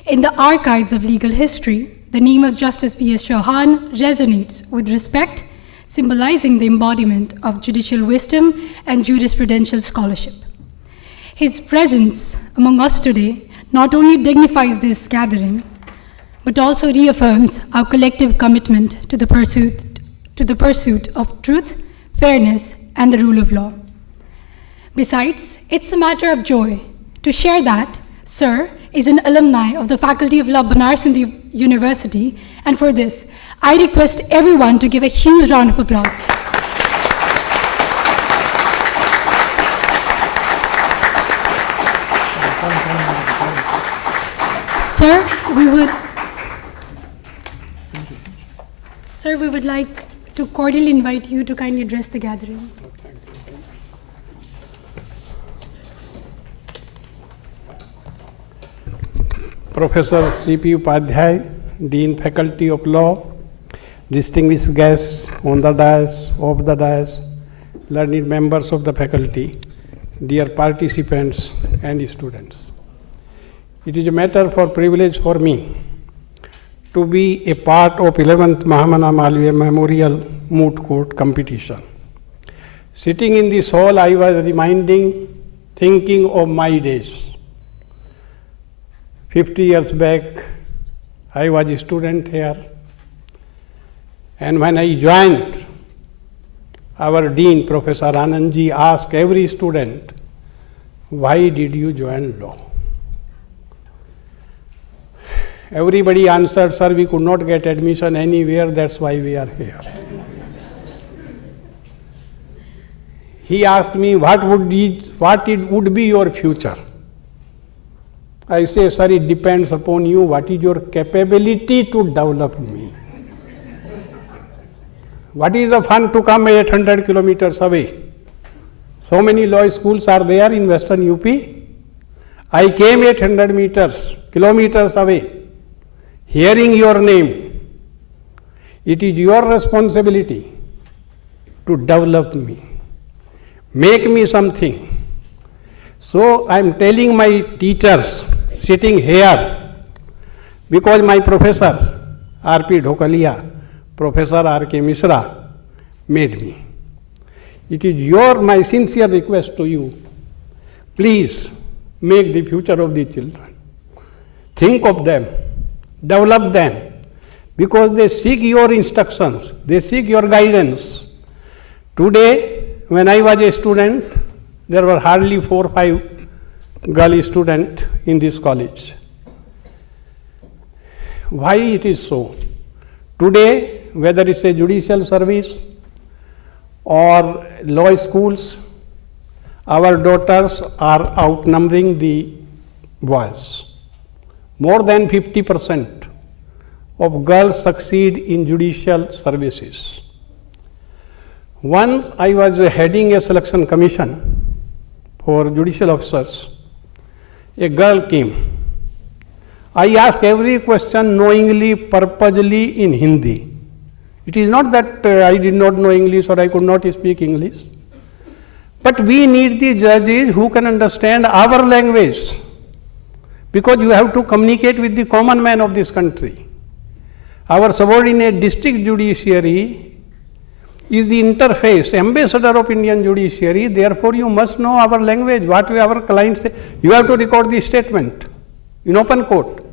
In the archives of legal history, the name of Justice B.S. Chauhan resonates with respect, symbolizing the embodiment of judicial wisdom and jurisprudential scholarship. His presence among us today not only dignifies this gathering, but also reaffirms our collective commitment to the pursuit of truth, fairness, and the rule of law. Besides, it's a matter of joy to share that Sir is an alumni of the Faculty of Law, Banaras Hindu University, and for this, I request everyone to give a huge round of applause. Sir, we would like to cordially invite you to kindly address the gathering. Professor C.P. Upadhyay, Dean Faculty of Law, distinguished guests on the dais, off the dais, learned members of the faculty, dear participants and students. It is a matter for privilege for me to be a part of 11th Mahamana Malaviya Memorial Moot Court competition. Sitting in this hall, I was thinking of my days. 50 years back, I was a student here, and when I joined, our Dean, Professor Anandji, asked every student, why did you join law? Everybody answered, sir, we could not get admission anywhere, that's why we are here. He asked me, what would be your future? I say, sir, it depends upon you. What is your capability to develop me? What is the fun to come 800 kilometers away? So many law schools are there in Western UP. I came 800 kilometers away, hearing your name. It is your responsibility to develop me, make me something. So I am telling my teachers, sitting here, because my professor, R.P. Dhokalia, Professor R.K. Mishra, made me. It is my sincere request to you, please make the future of the children. Think of them, develop them, because they seek your instructions, they seek your guidance. Today, when I was a student, there were hardly 4 or 5 girl students in this college. Why it is so? Today, whether it's a judicial service or law schools, our daughters are outnumbering the boys. More than 50% of girls succeed in judicial services. Once I was heading a selection commission for judicial officers. A girl came. I asked every question knowingly, purposely in Hindi. It is not that I did not know English or I could not speak English. But we need the judges who can understand our language, because you have to communicate with the common man of this country. Our subordinate district judiciary is the interface, ambassador of Indian judiciary, therefore you must know our language, what our clients say. You have to record the statement in open court.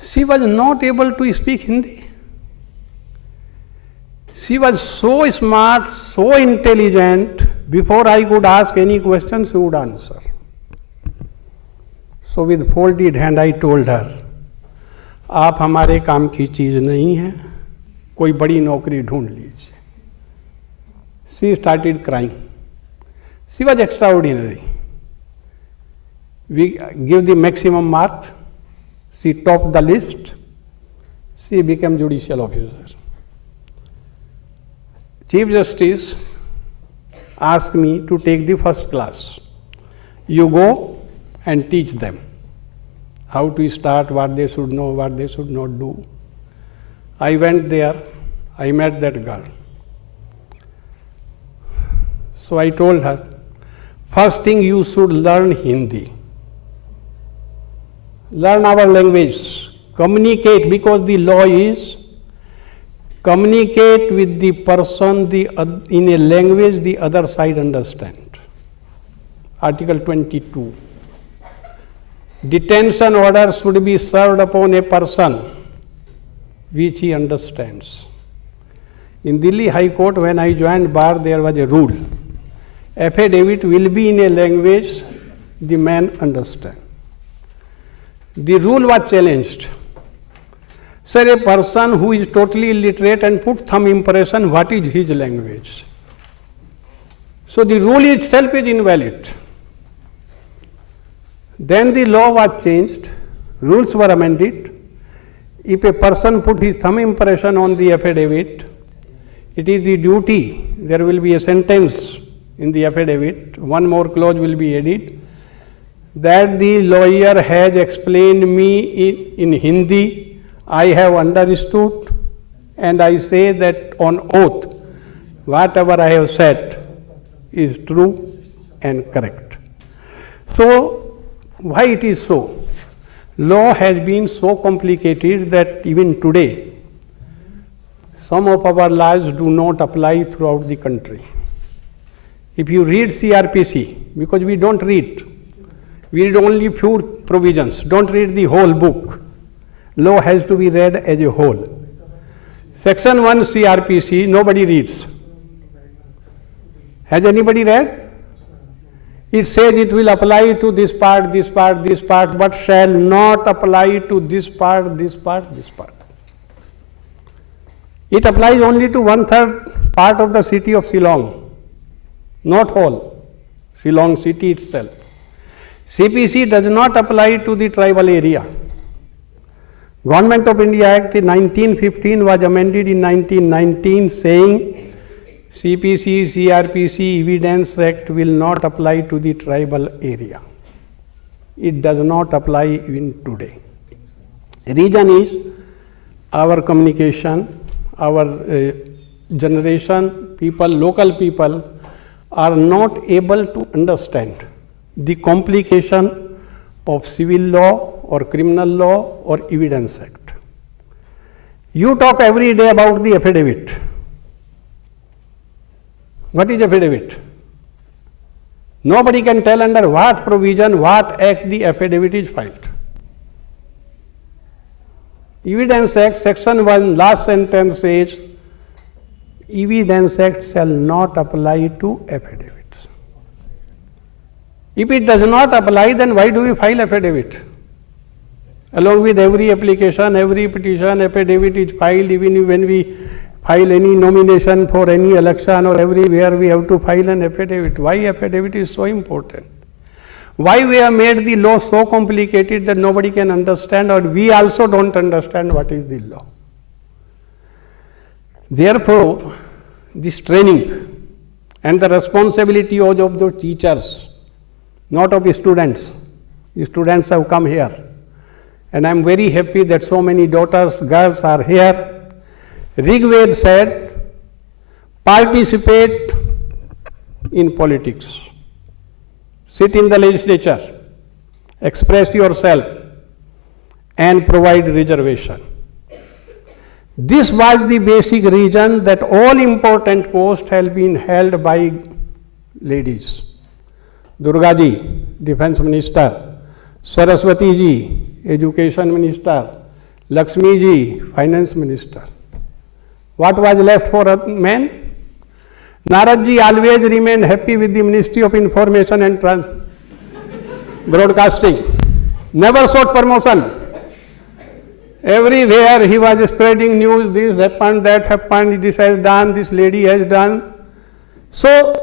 She was not able to speak Hindi. She was so smart, so intelligent, before I could ask any question, she would answer. So with folded hand I told her, आप हमारे काम की चीज़ नहीं हैं, कोई बड़ी नौकरी ढूंढ लीजिए. She started crying. She was extraordinary. we give the maximum mark. She topped the list. She became judicial officer. Chief Justice asked me to take the first class. You go and teach them how to start, what they should know, what they should not do. I went there, I met that girl. So I told her, first thing you should learn Hindi. Learn our language, communicate, because the law is communicate with the person in a language the other side understand. Article 22. Detention order should be served upon a person which he understands. In Delhi High Court, when I joined bar, there was a rule. Affidavit will be in a language the man understands. The rule was challenged. Sir, a person who is totally illiterate and put thumb impression, what is his language? So the rule itself is invalid. Then the law was changed, rules were amended. If a person put his thumb impression on the affidavit, it is the duty, there will be a sentence in the affidavit, one more clause will be added, that the lawyer has explained me in Hindi, I have understood, and I say that on oath, whatever I have said is true and correct. So, why it is so? Law has been so complicated that even today, some of our laws do not apply throughout the country. If you read CRPC, because we don't read, we read only few provisions, don't read the whole book. Law has to be read as a whole. Section 1 CRPC, nobody reads. Has anybody read? It says it will apply to this part, this part, this part, but shall not apply to this part, this part, this part. It applies only to 1/3 part of the city of Shillong, not whole, Shillong city itself. CPC does not apply to the tribal area. Government of India Act in 1915 was amended in 1919 saying CPC, CRPC, Evidence Act will not apply to the tribal area. It does not apply even today. Reason is our communication, our generation, people, local people are not able to understand the complication of civil law or criminal law or Evidence Act. You talk every day about the affidavit. What is affidavit? Nobody can tell under what provision, what act the affidavit is filed. Evidence Act, section 1, last sentence says, Evidence Act shall not apply to affidavits. If it does not apply, then why do we file affidavit? Along with every application, every petition, affidavit is filed. Even when we file any nomination for any election or everywhere, we have to file an affidavit. Why affidavit is so important? Why we have made the law so complicated that nobody can understand, or we also don't understand what is the law. Therefore, this training and the responsibility of the teachers, not of the students. The students have come here. And I am very happy that so many daughters, girls are here. Rigved said, participate in politics. Sit in the legislature, express yourself, and provide reservation. This was the basic reason that all important posts have been held by ladies. Durga ji, Defense Minister, Saraswati ji, Education Minister, Lakshmi ji, Finance Minister. What was left for men? Narad ji always remained happy with the Ministry of Information and Broadcasting. Never sought promotion. Everywhere he was spreading news, this happened, that happened, this has done, this lady has done. So,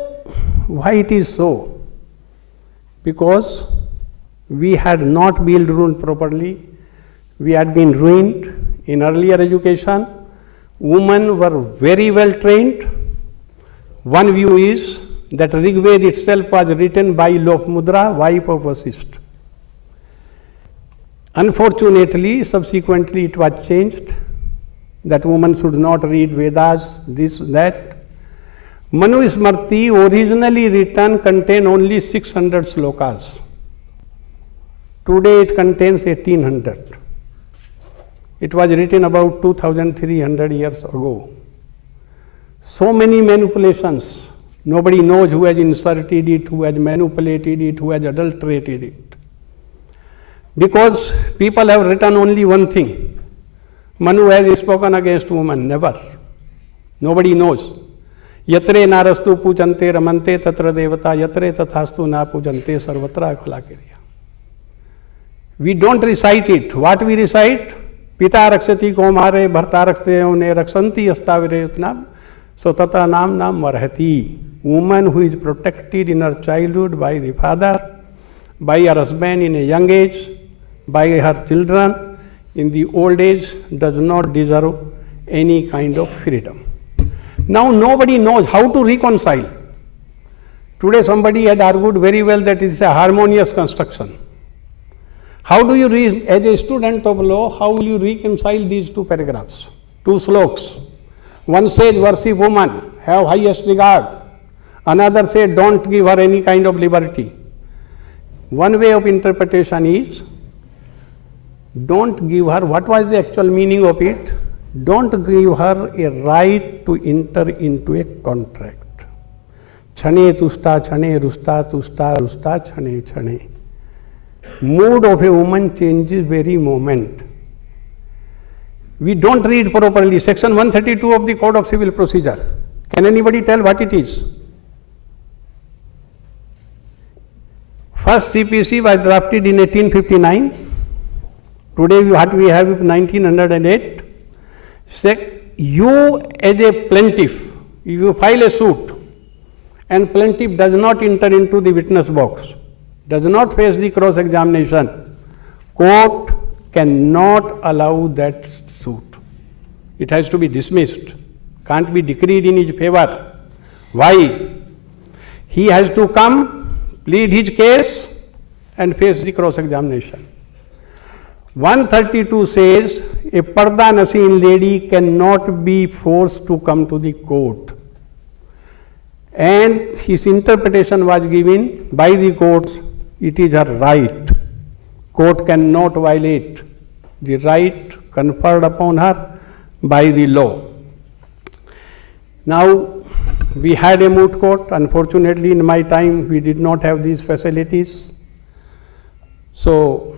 why it is so? Because we had not been ruled properly, we had been ruined in earlier education, women were very well trained. One view is that Rig Veda itself was written by Lopmudra, wife of Vasishtha. Unfortunately, subsequently it was changed that women should not read Vedas, this, that. Manu Smriti, originally written, contained only 600 slokas. Today it contains 1800. It was written about 2300 years ago. So many manipulations. Nobody knows who has inserted it, who has manipulated it, who has adulterated it. Because people have written only one thing. Manu has spoken against women, never. Nobody knows. Yatre narastu pujante ramante tatra devata yatre tathastu na pujante sarvatra akhalakirya. We don't recite it. What we recite? Pita rakshati komare bharta rakshayone raksanti astavirayatnam so tata nam nam varhati. Woman who is protected in her childhood by the father, by her husband in a young age, by her children in the old age, does not deserve any kind of freedom. Now nobody knows how to reconcile. Today somebody had argued very well that it is a harmonious construction. How do you as a student of law, how will you reconcile these two paragraphs, two slokas? One says worship woman, have highest regard. Another says don't give her any kind of liberty. One way of interpretation is don't give her, what was the actual meaning of it? Don't give her a right to enter into a contract. Chane tusta, chane rusta, tusta, rusta, chane, chane. Mood of a woman changes very moment. We don't read properly. Section 132 of the Code of Civil Procedure. Can anybody tell what it is? First CPC was drafted in 1859. Today what we have is 1908. You as a plaintiff, if you file a suit and plaintiff does not enter into the witness box, does not face the cross-examination, court cannot allow that suit. It has to be dismissed, can't be decreed in his favor. Why? He has to come, plead his case and face the cross-examination. 132 says a parda nasin lady cannot be forced to come to the court. And his interpretation was given by the courts, it is her right. Court cannot violate the right conferred upon her by the law. Now, we had a moot court. Unfortunately, in my time, we did not have these facilities. So,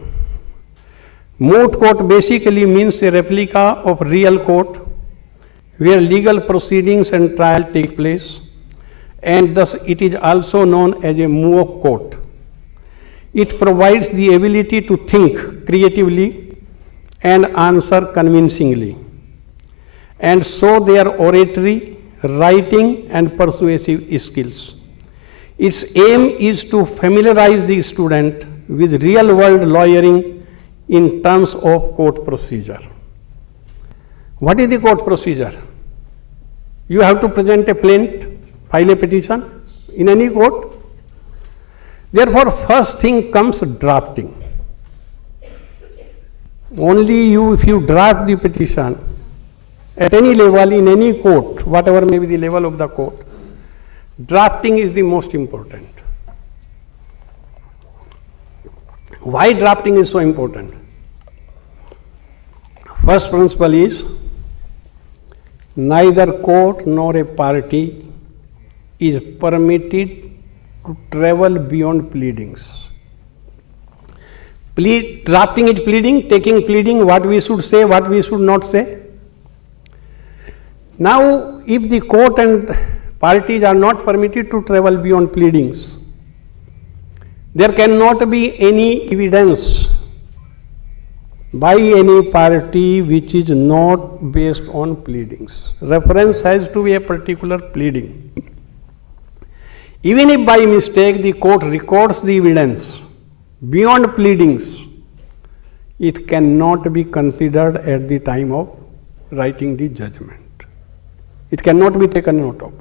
moot court basically means a replica of real court where legal proceedings and trial take place, and thus it is also known as a moot court. It provides the ability to think creatively and answer convincingly, and show their oratory, writing and persuasive skills. Its aim is to familiarize the student with real world lawyering in terms of court procedure. What is the court procedure? You have to present a plaint, file a petition in any court. Therefore, first thing comes drafting. Only you, if you draft the petition at any level in any court, whatever may be the level of the court, drafting is the most important. Why drafting is so important? First principle is neither court nor a party is permitted to travel beyond pleadings. Drafting is pleading, taking pleading, what we should say, what we should not say. Now, if the court and parties are not permitted to travel beyond pleadings, there cannot be any evidence by any party which is not based on pleadings. Reference has to be a particular pleading. Even if by mistake the court records the evidence beyond pleadings, it cannot be considered at the time of writing the judgment. It cannot be taken note of.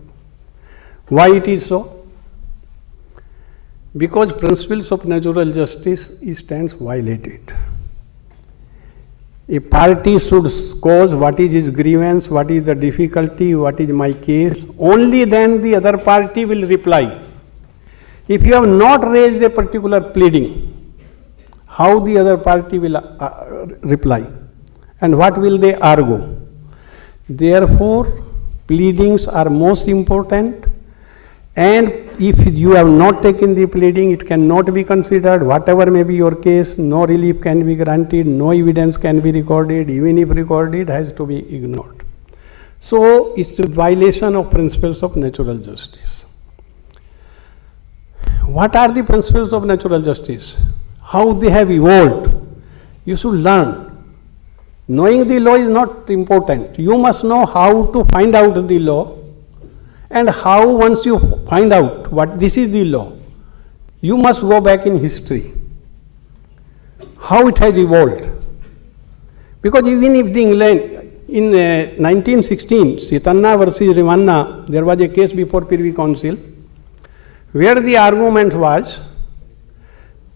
Why it is so? Because principles of natural justice stands violated. A party should cause what is his grievance, what is the difficulty, what is my case, only then the other party will reply. If you have not raised a particular pleading, how the other party will reply and what will they argue? Therefore, pleadings are most important, and if you have not taken the pleading, it cannot be considered. Whatever may be your case, no relief can be granted, no evidence can be recorded, even if recorded, has to be ignored. So, it's a violation of principles of natural justice. What are the principles of natural justice? How they have evolved? You should learn. Knowing the law is not important. You must know how to find out the law, and how once you find out what this is the law, you must go back in history, how it has evolved. Because even if the England, in 1916, Sitanna versus Rivanna, there was a case before Privy Council, where the argument was,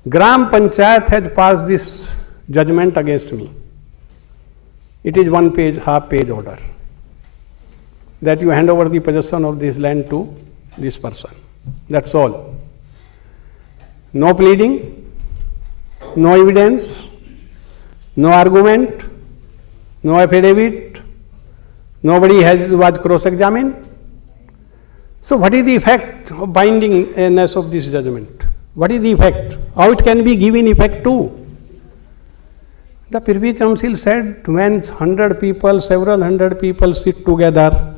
Gram Panchayat has passed this judgment against me. It is 1 page, half page order, that you hand over the possession of this land to this person. That's all. No pleading, no evidence, no argument, no affidavit, nobody was cross-examined. So what is the effect of bindingness of this judgment? What is the effect? How it can be given effect to? The Privy Council said when 100 people, several hundred people sit together,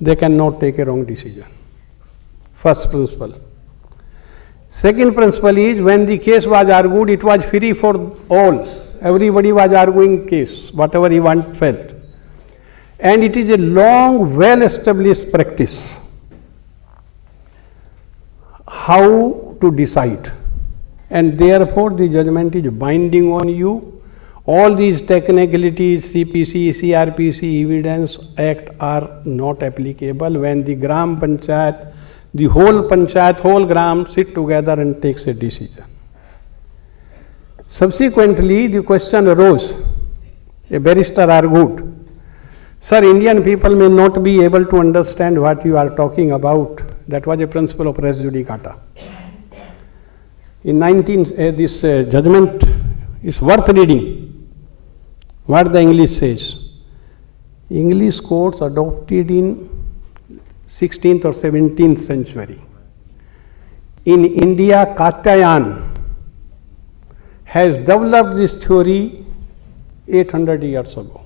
they cannot take a wrong decision. First principle. Second principle is, when the case was argued, it was free for all. Everybody was arguing case, whatever he felt. And it is a long, well-established practice how to decide. And therefore, the judgment is binding on you. All these technicalities, CPC, CRPC, Evidence Act are not applicable when the Gram Panchayat, the whole Panchayat, whole Gram sit together and takes a decision. Subsequently, the question arose. A barrister argued, sir, Indian people may not be able to understand what you are talking about. That was a principle of res judicata. In this judgment is worth reading. What the English says. English courts adopted in 16th or 17th century. In India, Katyayan has developed this theory 800 years ago.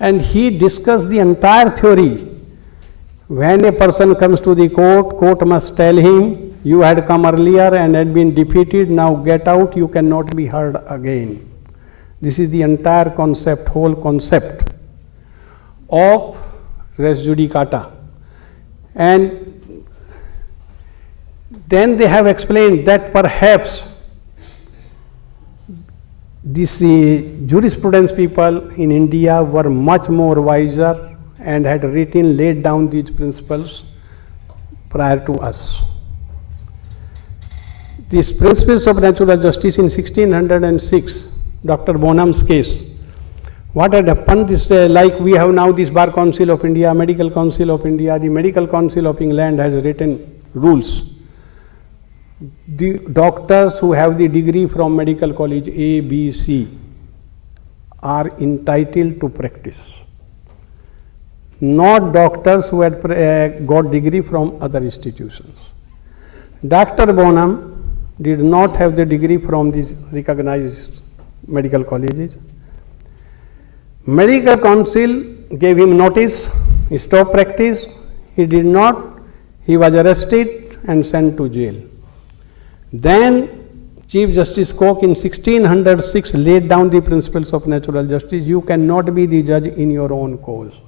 And he discussed the entire theory. When a person comes to the court, court must tell him, you had come earlier and had been defeated, now get out, you cannot be heard again. This is the entire concept, whole concept of res judicata. And then they have explained that perhaps these jurisprudence people in India were much more wiser and had laid down these principles prior to us. These principles of natural justice in 1606, Dr. Bonham's case, what had happened is like we have now this Bar Council of India, Medical Council of India, the Medical Council of England has written rules. The doctors who have the degree from medical college A, B, C are entitled to practice. Not doctors who had got degree from other institutions. Dr. Bonham did not have the degree from these recognized medical colleges. Medical Council gave him notice, he stopped practice, he did not, he was arrested and sent to jail. Then Chief Justice Coke in 1606 laid down the principles of natural justice. You cannot be the judge in your own cause.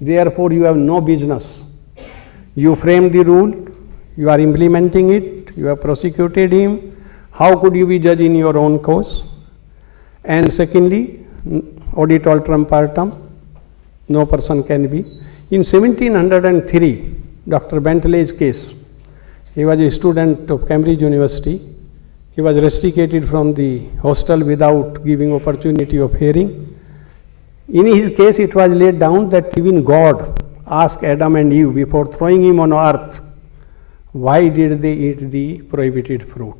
Therefore, you have no business. You frame the rule, you are implementing it, you have prosecuted him, how could you be judge in your own cause? And secondly, audit alteram partem, no person can be. In 1703, Dr. Bentley's case, he was a student of Cambridge University. He was rusticated from the hostel without giving opportunity of hearing. In his case, it was laid down that even God asked Adam and Eve before throwing him on earth, why did they eat the prohibited fruit?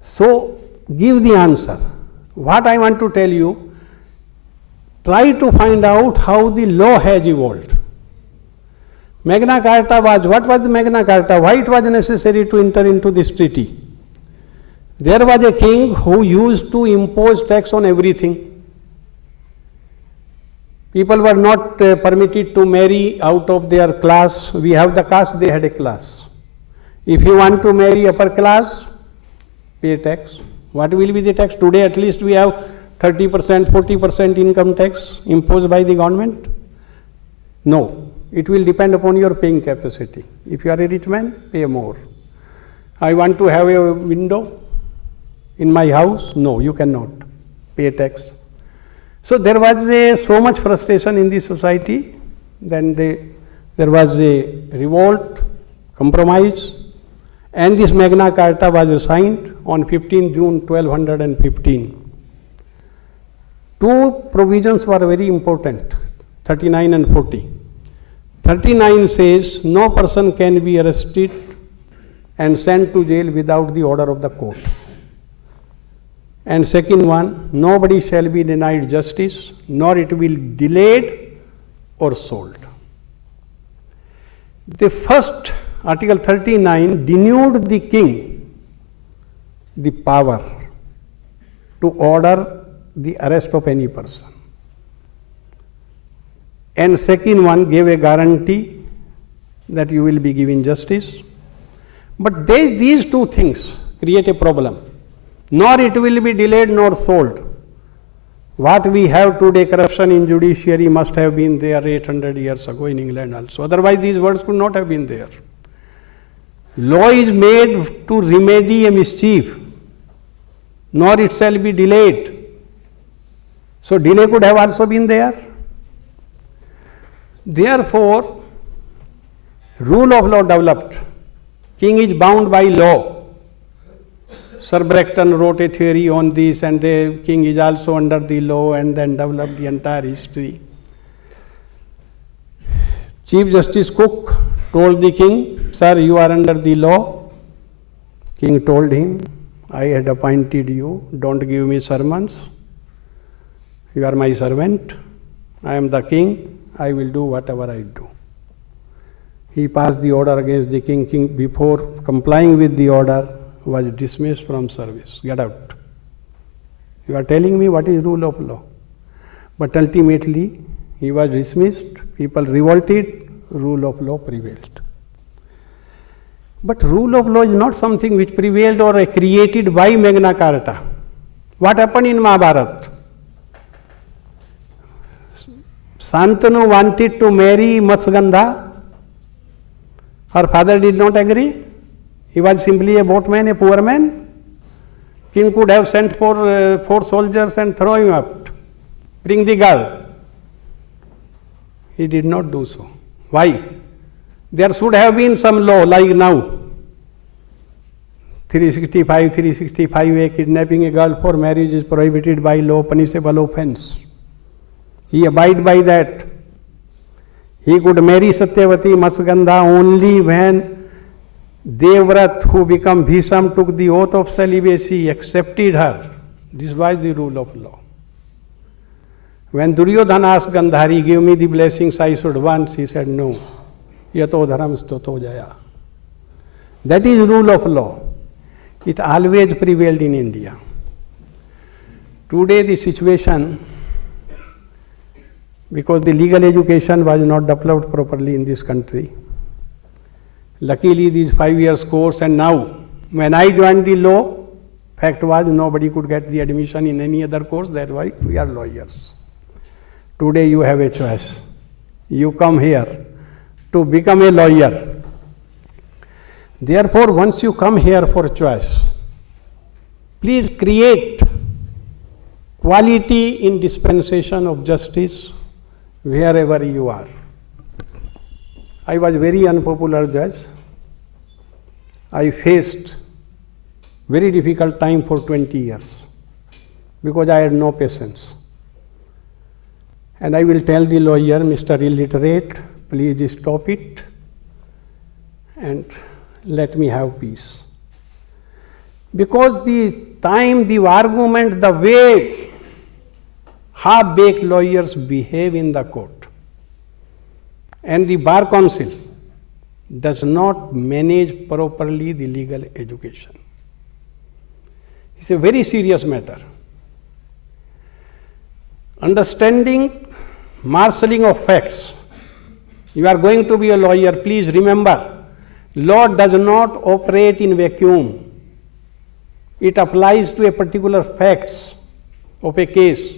So, give the answer. What I want to tell you, try to find out how the law has evolved. Magna Carta was, what was the Magna Carta? Why it was necessary to enter into this treaty? There was a king who used to impose tax on everything. People were not permitted to marry out of their class. We have the caste, they had a class. If you want to marry upper class, pay tax. What will be the tax? Today at least we have 30%, 40% income tax imposed by the government. No, it will depend upon your paying capacity. If you are a rich man, pay more. I want to have a window in my house. No, you cannot pay tax. So there was so much frustration in the society. Then there was a revolt, compromise, and this Magna Carta was signed on 15 June 1215. Two provisions were very important, 39 and 40. 39 says no person can be arrested and sent to jail without the order of the court. And second one, nobody shall be denied justice, nor it will be delayed or sold. The first, Article 39, denuded the king the power to order the arrest of any person. And second one gave a guarantee that you will be given justice. But these two things create a problem. Nor it will be delayed nor sold. What we have today, corruption in judiciary, must have been there 800 years ago in England also. Otherwise these words could not have been there. Law is made to remedy a mischief, nor it shall be delayed. So delay could have also been there. Therefore, rule of law developed. King is bound by law. Sir Bracton wrote a theory on this, and the king is also under the law, and then developed the entire history. Chief Justice Cook told the king, sir, you are under the law. King told him, I had appointed you, don't give me sermons. You are my servant. I am the king. I will do whatever I do. He passed the order against the king. King, before complying with the order, was dismissed from service. Get out. You are telling me what is rule of law. But ultimately, he was dismissed. People revolted. Rule of law prevailed. But rule of law is not something which prevailed or created by Magna Carta. What happened in Mahabharata? Santanu wanted to marry Matsugandha. Her father did not agree. He was simply a boatman, a poor man. King could have sent for 4 soldiers and throw him up. Bring the girl. He did not do so. Why? There should have been some law like now. 365A, kidnapping a girl for marriage is prohibited by law, punishable offense. He abide by that. He could marry Satyavati Matsugandha only when Devrat, who became Bhisham, took the oath of celibacy, accepted her. This was the rule of law. When Duryodhana asked Gandhari, give me the blessings I should want, he said no. Yato dharam stato jaya. That is rule of law. It always prevailed in India. Today the situation, because the legal education was not developed properly in this country. Luckily, these 5 years course, and now, when I joined the law, fact was nobody could get the admission in any other course, that's why we are lawyers. Today you have a choice. You come here to become a lawyer. Therefore, once you come here for choice, please create quality in dispensation of justice wherever you are. I was very unpopular judge. I faced very difficult time for 20 years because I had no patience. And I will tell the lawyer, Mr. Illiterate, please stop it and let me have peace. Because the time, the argument, the way half-baked lawyers behave in the court, and the Bar Council does not manage properly the legal education. It's a very serious matter. Understanding, marshalling of facts. You are going to be a lawyer, please remember, law does not operate in vacuum. It applies to a particular facts of a case.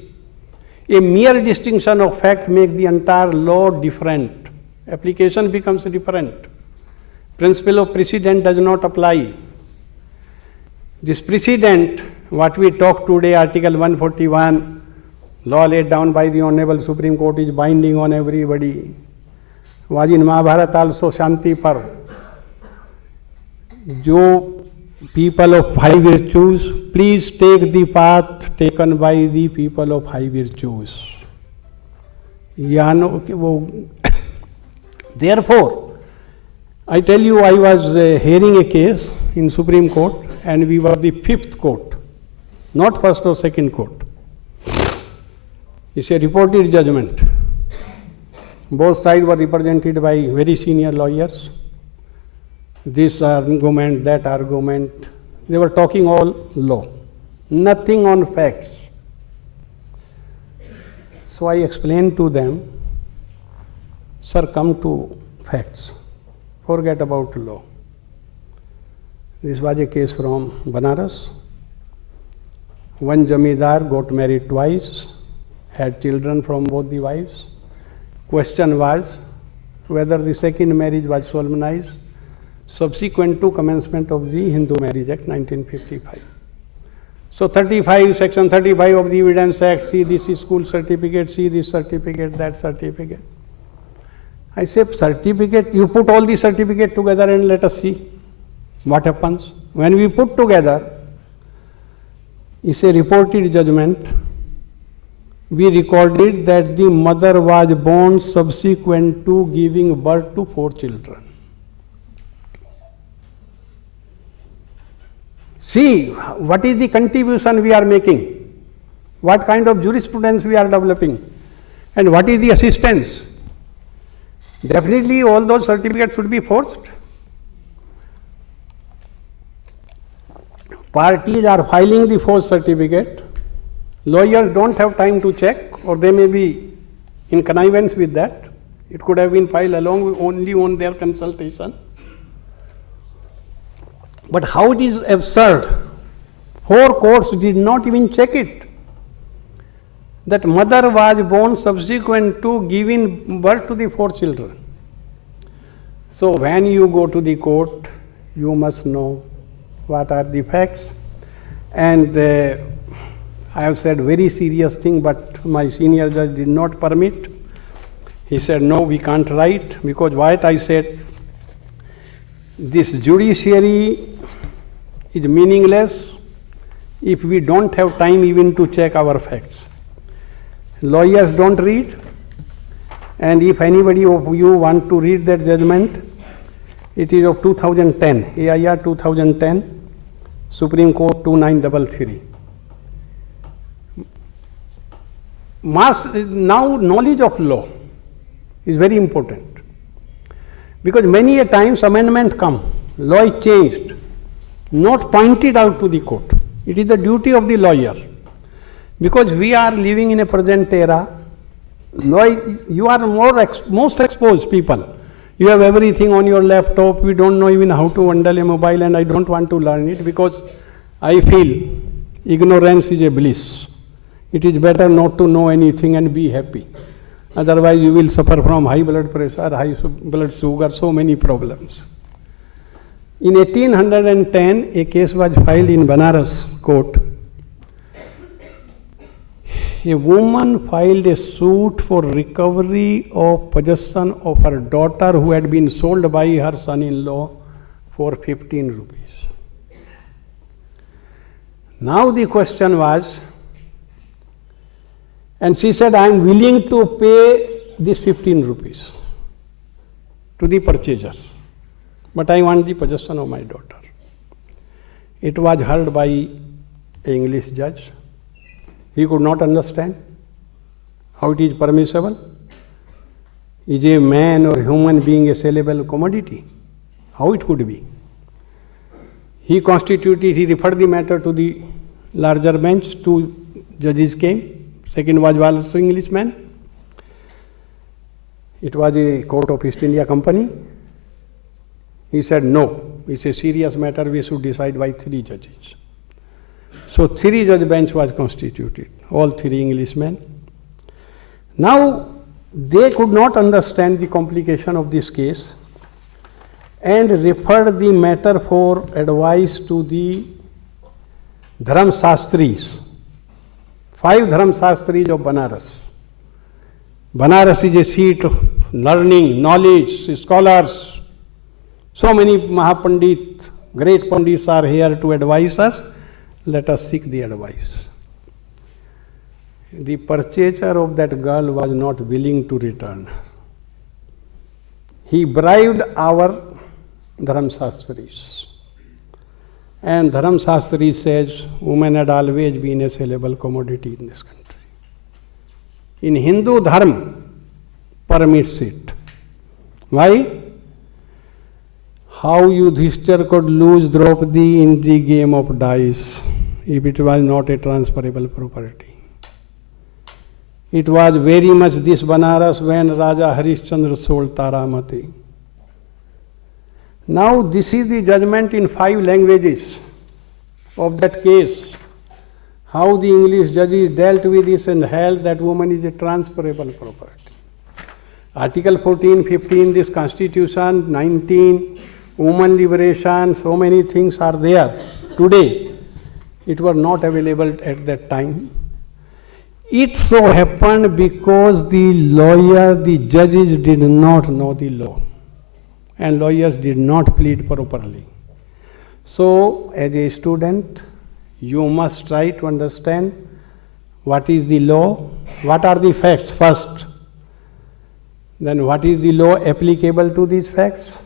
A mere distinction of fact makes the entire law different. Application becomes different. Principle of precedent does not apply. This precedent, what we talk today, Article 141, law laid down by the Honorable Supreme Court is binding on everybody. Was in Mahabharata also Shanti Par. Jo people of high virtues, please take the path taken by the people of high virtues. Therefore, I tell you, I was hearing a case in Supreme Court and we were the fifth court, not first or second court. It's a reported judgment. Both sides were represented by very senior lawyers. This argument, that argument, they were talking all law, nothing on facts. So I explained to them, sir, come to facts, forget about law. This was a case from Banaras. One Jamidar got married twice, had children from both the wives. Question was whether the second marriage was solemnized subsequent to commencement of the Hindu Marriage Act 1955. So 35, section 35 of the Evidence Act, see this is school certificate, see this certificate, that certificate. I say, certificate, you put all the certificate together and let us see what happens. When we put together, it's a reported judgment. We recorded that the mother was born subsequent to giving birth to 4 children. See, what is the contribution we are making? What kind of jurisprudence we are developing? And what is the assistance? Definitely all those certificates should be forged. Parties are filing the forged certificate. Lawyers don't have time to check, or they may be in connivance with that. It could have been filed along with only on their consultation. But how it is absurd, 4 courts did not even check it. That mother was born subsequent to giving birth to the 4 children. So when you go to the court, you must know what are the facts. And I have said very serious thing, but my senior judge did not permit. He said, no, we can't write, because what I said, this judiciary is meaningless if we don't have time even to check our facts. Lawyers don't read, and if anybody of you want to read that judgment, it is of 2010, AIR 2010, Supreme Court 2933. Now knowledge of law is very important, because many a times amendment come, law is changed, not pointed out to the court. It is the duty of the lawyer, because we are living in a present era. Law, you are most exposed people. You have everything on your laptop. We don't know even how to handle a mobile, and I don't want to learn it because I feel ignorance is a bliss. It is better not to know anything and be happy. Otherwise, you will suffer from high blood pressure, high blood sugar, so many problems. In 1810, a case was filed in Banaras court. A woman filed a suit for recovery of possession of her daughter who had been sold by her son-in-law for 15 rupees. Now the question was, and she said, I am willing to pay this 15 rupees to the purchaser, but I want the possession of my daughter. It was heard by an English judge. He could not understand how it is permissible. Is a man or human being a sellable commodity? How it could be? He referred the matter to the larger bench. Two judges came. Second was also Englishman. It was a court of East India Company. He said, no, it's a serious matter, we should decide by 3 judges. So 3-judge bench was constituted, all 3 Englishmen. Now they could not understand the complication of this case and referred the matter for advice to the Dharam Shastris, 5 Dharam Shastris of Banaras. Banaras is a seat of learning, knowledge, scholars. So many Mahapandit, great Pandits are here to advise us. Let us seek the advice. The purchaser of that girl was not willing to return. He bribed our Dharam Shastris. And Dharam Shastri says, women had always been a sellable commodity in this country. In Hindu Dharma, permits it. Why? How Yudhishthir could lose Draupadi in the game of dice if it was not a transferable property. It was very much this Banaras when Raja Harishchandra sold Taramati. Now this is the judgment in 5 languages of that case. How the English judges dealt with this and held that woman is a transferable property. Article 14, 15, this Constitution, 19, woman liberation, so many things are there today. It was not available at that time. It so happened because the judges did not know the law and lawyers did not plead properly. So as a student, you must try to understand what is the law, what are the facts first, then what is the law applicable to these facts,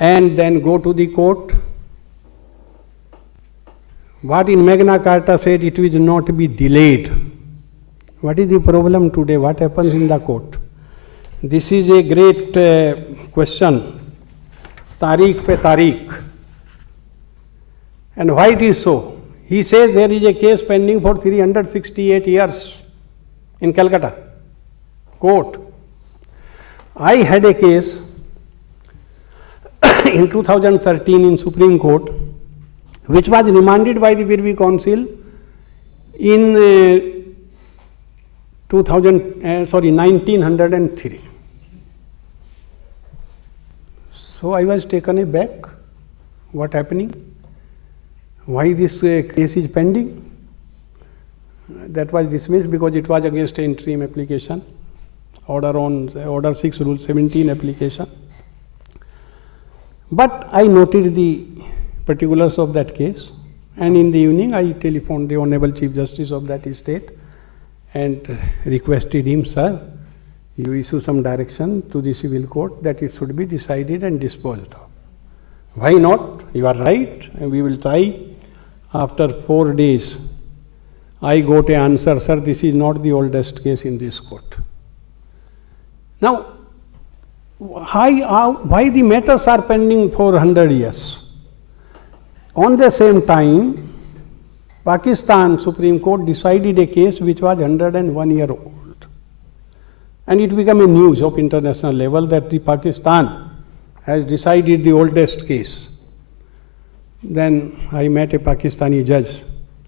and then go to the court. What in Magna Carta said, it will not be delayed. What is the problem today? What happens in the court? This is a great question. Tariq pe tariq. And why it is so? He says there is a case pending for 368 years in Calcutta court. I had a case in 2013 in Supreme Court, which was remanded by the Privy Council in 1903. So I was taken aback. What happening? Why this case is pending? That was dismissed because it was against an interim application, Order 6, Rule 17 application. But I noted the particulars of that case, and in the evening I telephoned the Honorable Chief Justice of that state and requested him, sir, you issue some direction to the civil court that it should be decided and disposed of. Why not? You are right, and we will try. After 4 days, I got an answer, sir, this is not the oldest case in this court. Now, why the matters are pending for 100 years? On the same time, Pakistan Supreme Court decided a case which was 101 years old. And it became a news of international level that the Pakistan has decided the oldest case. Then I met a Pakistani judge.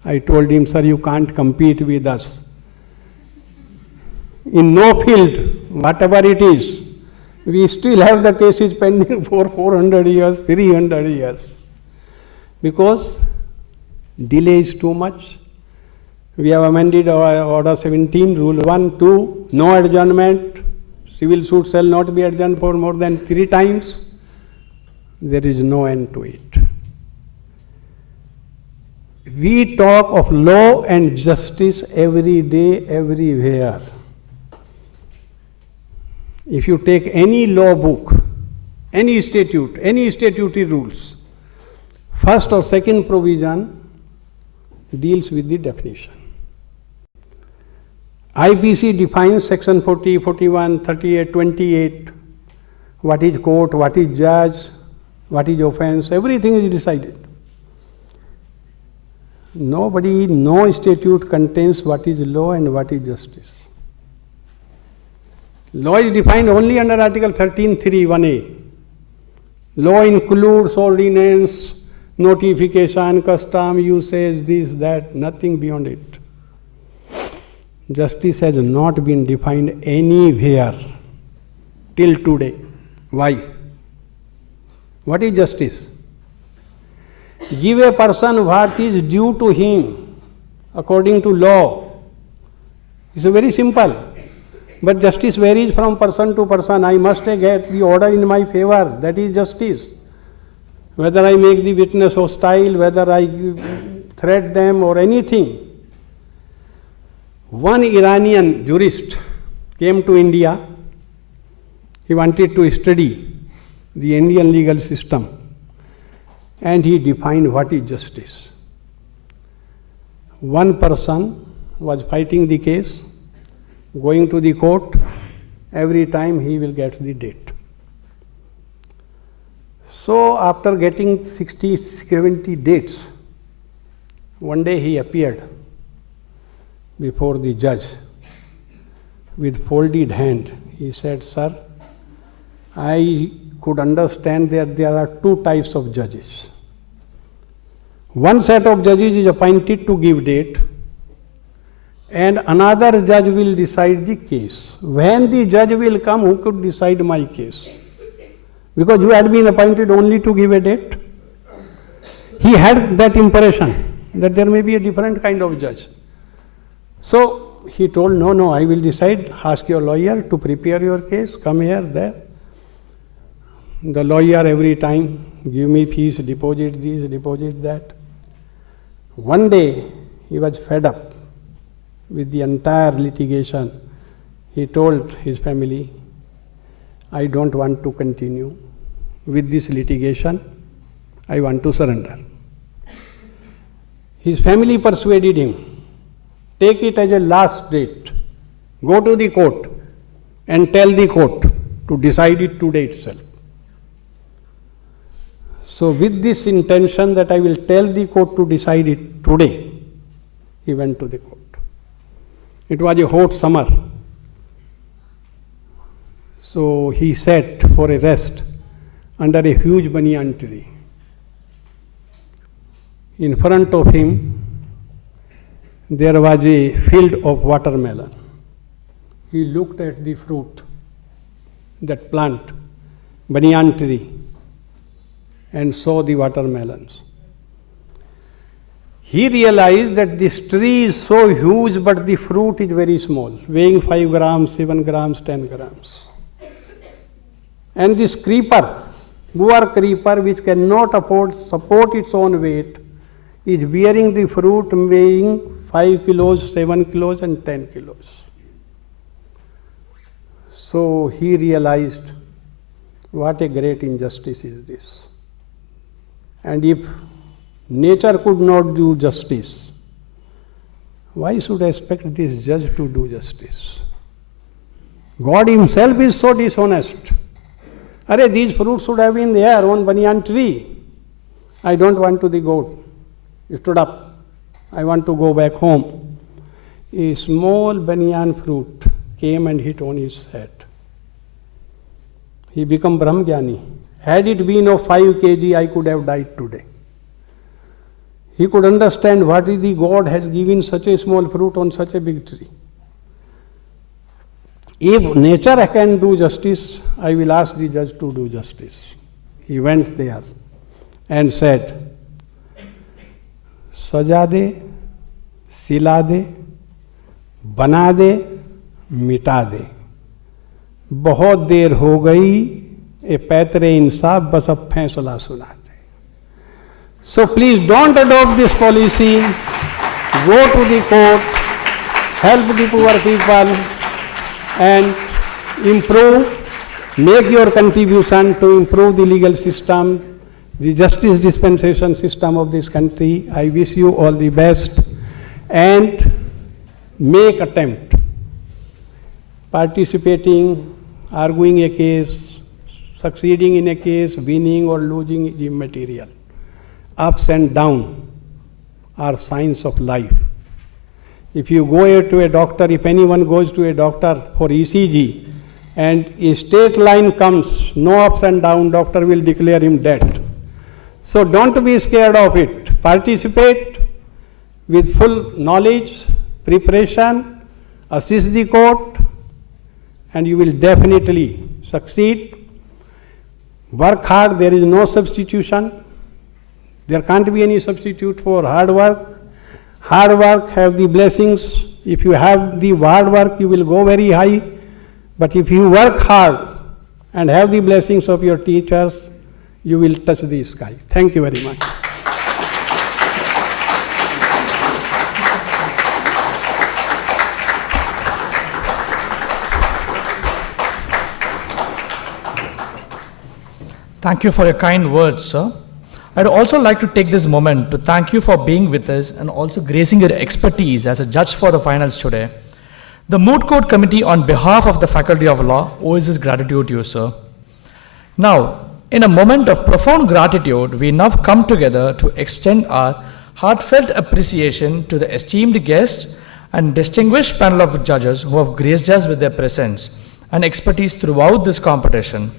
I told him, sir, you can't compete with us. In no field, whatever it is, We still have the cases pending for 400 years, 300 years. Because delay is too much. We have amended our Order 17, Rule 1, 2, no adjournment. Civil suit shall not be adjourned for more than 3 times. There is no end to it. We talk of law and justice every day, everywhere. If you take any law book, any statute, any statutory rules, first or second provision deals with the definition. IPC defines section 40, 41, 38, 28, what is court, what is judge, what is offense, everything is decided. No statute contains what is law and what is justice. Law is defined only under Article 13(3)(1)(a). Law includes ordinance, notification, custom, usage, this, that, nothing beyond it. Justice has not been defined anywhere till today. Why? What is justice? Give a person what is due to him according to law. It's very simple. But justice varies from person to person. I must get the order in my favor. That is justice. Whether I make the witness hostile, whether I threat them or anything. One Iranian jurist came to India. He wanted to study the Indian legal system. And he defined what is justice. One person was fighting the case, going to the court, every time he will get the date. So after getting 60, 70 dates, one day he appeared before the judge with folded hand. He said, "Sir, I could understand that there are 2 types of judges. One set of judges is appointed to give date, and another judge will decide the case. When the judge will come, who could decide my case? Because you had been appointed only to give a date." He had that impression that there may be a different kind of judge. So he told, no, I will decide, ask your lawyer to prepare your case, come here, there. The lawyer every time, give me fees, deposit this, deposit that. One day, he was fed up with the entire litigation. He told his family, "I don't want to continue with this litigation. I want to surrender." His family persuaded him, "Take it as a last date. Go to the court and tell the court to decide it today itself." So with this intention that I will tell the court to decide it today, he went to the court. It was a hot summer. So he sat for a rest under a huge banyan tree. In front of him, there was a field of watermelon. He looked at the fruit, that plant, banyan tree, and saw the watermelons. He realized that this tree is so huge, but the fruit is very small, weighing 5 grams, 7 grams, 10 grams. And this creeper, poor creeper, which cannot support its own weight, is bearing the fruit weighing 5 kilos, 7 kilos, and 10 kilos. So he realized, what a great injustice is this. And if nature could not do justice, why should I expect this judge to do justice? God himself is so dishonest. Arey, these fruits should have been there on banyan tree. I don't want to the goat. He stood up. I want to go back home. A small banyan fruit came and hit on his head. He became Brahmgyani. Had it been of 5 kg, I could have died today. He could understand what is the God has given such a small fruit on such a big tree. If nature can do justice, I will ask the judge to do justice. He went there and said, सजा दे, सिला दे, बना दे, मिटा दे, बहुत देर हो गई, ए पैतरे इंसाफ बस अब फैसला सुना दे. So please don't adopt this policy. Go to the court, help the poor people, and improve, make your contribution to improve the legal system, the justice dispensation system of this country. I wish you all the best and make attempt participating, arguing a case, succeeding in a case, winning or losing is immaterial. Ups and downs are signs of life. If you go to a doctor, if anyone goes to a doctor for ECG and a straight line comes, no ups and downs, doctor will declare him dead. So don't be scared of it. Participate with full knowledge, preparation, assist the court, and you will definitely succeed. Work hard, there is no substitution. There can't be any substitute for hard work. Hard work have the blessings. If you have the hard work, you will go very high. But if you work hard and have the blessings of your teachers, you will touch the sky. Thank you very much. Thank you for your kind words, sir. I'd also like to take this moment to thank you for being with us and also gracing your expertise as a judge for the finals today. The Moot Court Committee, on behalf of the Faculty of Law, owes its gratitude to you, sir. Now, in a moment of profound gratitude, we now come together to extend our heartfelt appreciation to the esteemed guests and distinguished panel of judges who have graced us with their presence and expertise throughout this competition.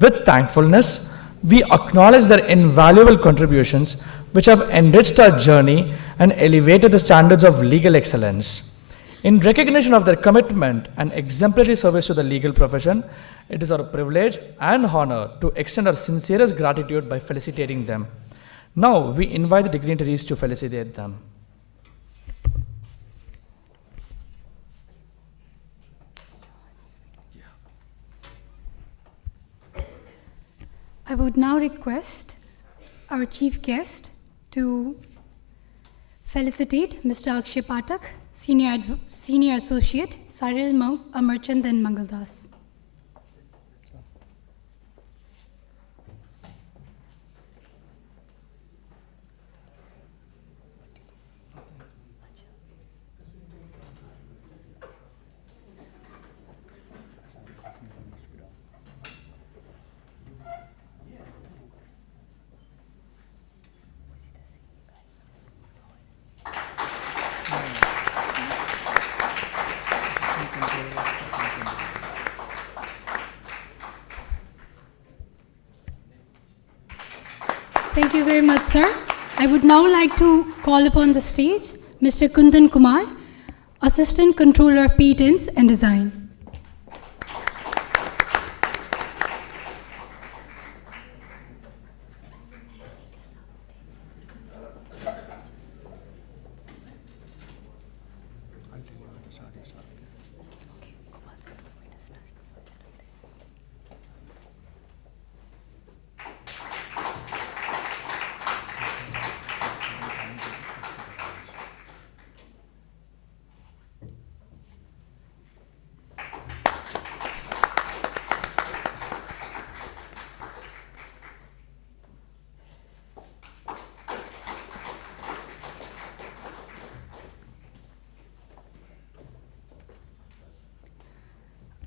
With thankfulness, we acknowledge their invaluable contributions which have enriched our journey and elevated the standards of legal excellence. In recognition of their commitment and exemplary service to the legal profession, it is our privilege and honor to extend our sincerest gratitude by felicitating them. Now, we invite the dignitaries to felicitate them. I would now request our chief guest to felicitate Mr. Akshay Pathak, Senior Associate, Cyril Amarchand and Mangaldas. Thank you very much, sir. I would now like to call upon the stage Mr. Kundan Kumar, Assistant Controller of Patents and Design.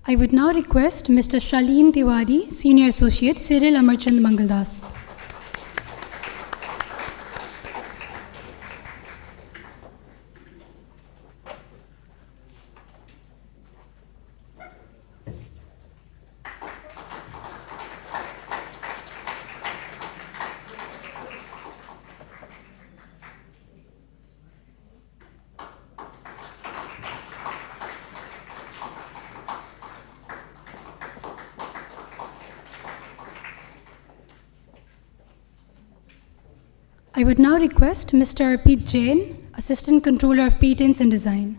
I would now request Mr. Shaleen Tiwari, Senior Associate, Cyril Amarchand Mangaldas. I would now request Mr. Arpit Jain, Assistant Controller of Patents and Design.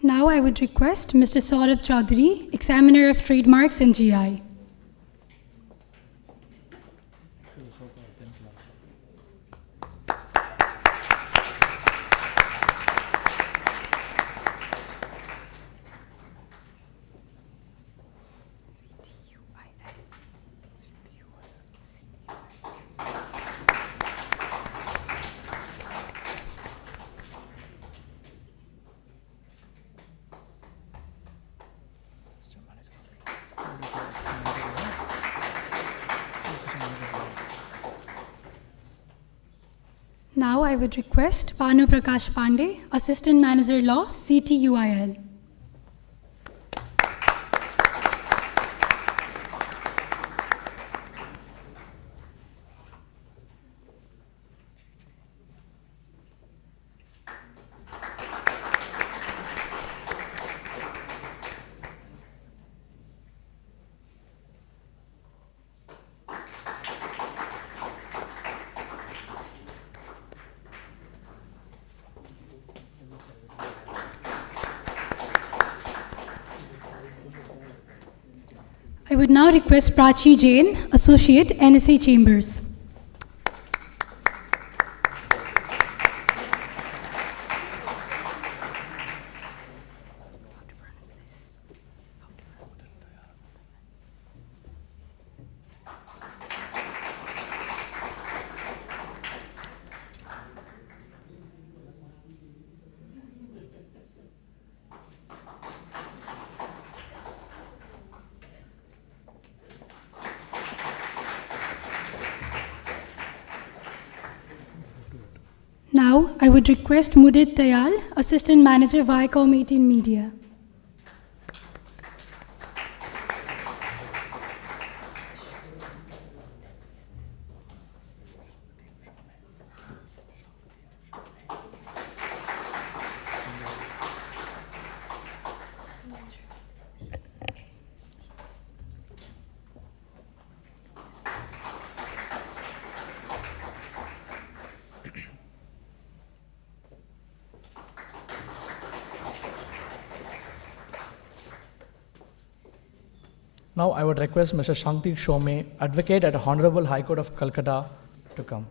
Now I would request Mr. Saurabh Chaudhary, Examiner of Trademarks and GI. Now I would request Panu Prakash Pandey, Assistant Manager Law, CTUIL. I would now request Prachi Jain, Associate, NSA Chambers. Now, I would request Mudit Dayal, Assistant Manager, Viacom 18 Media. Now I would request Mr. Shanti Shome, Advocate at Honorable High Court of Calcutta, to come.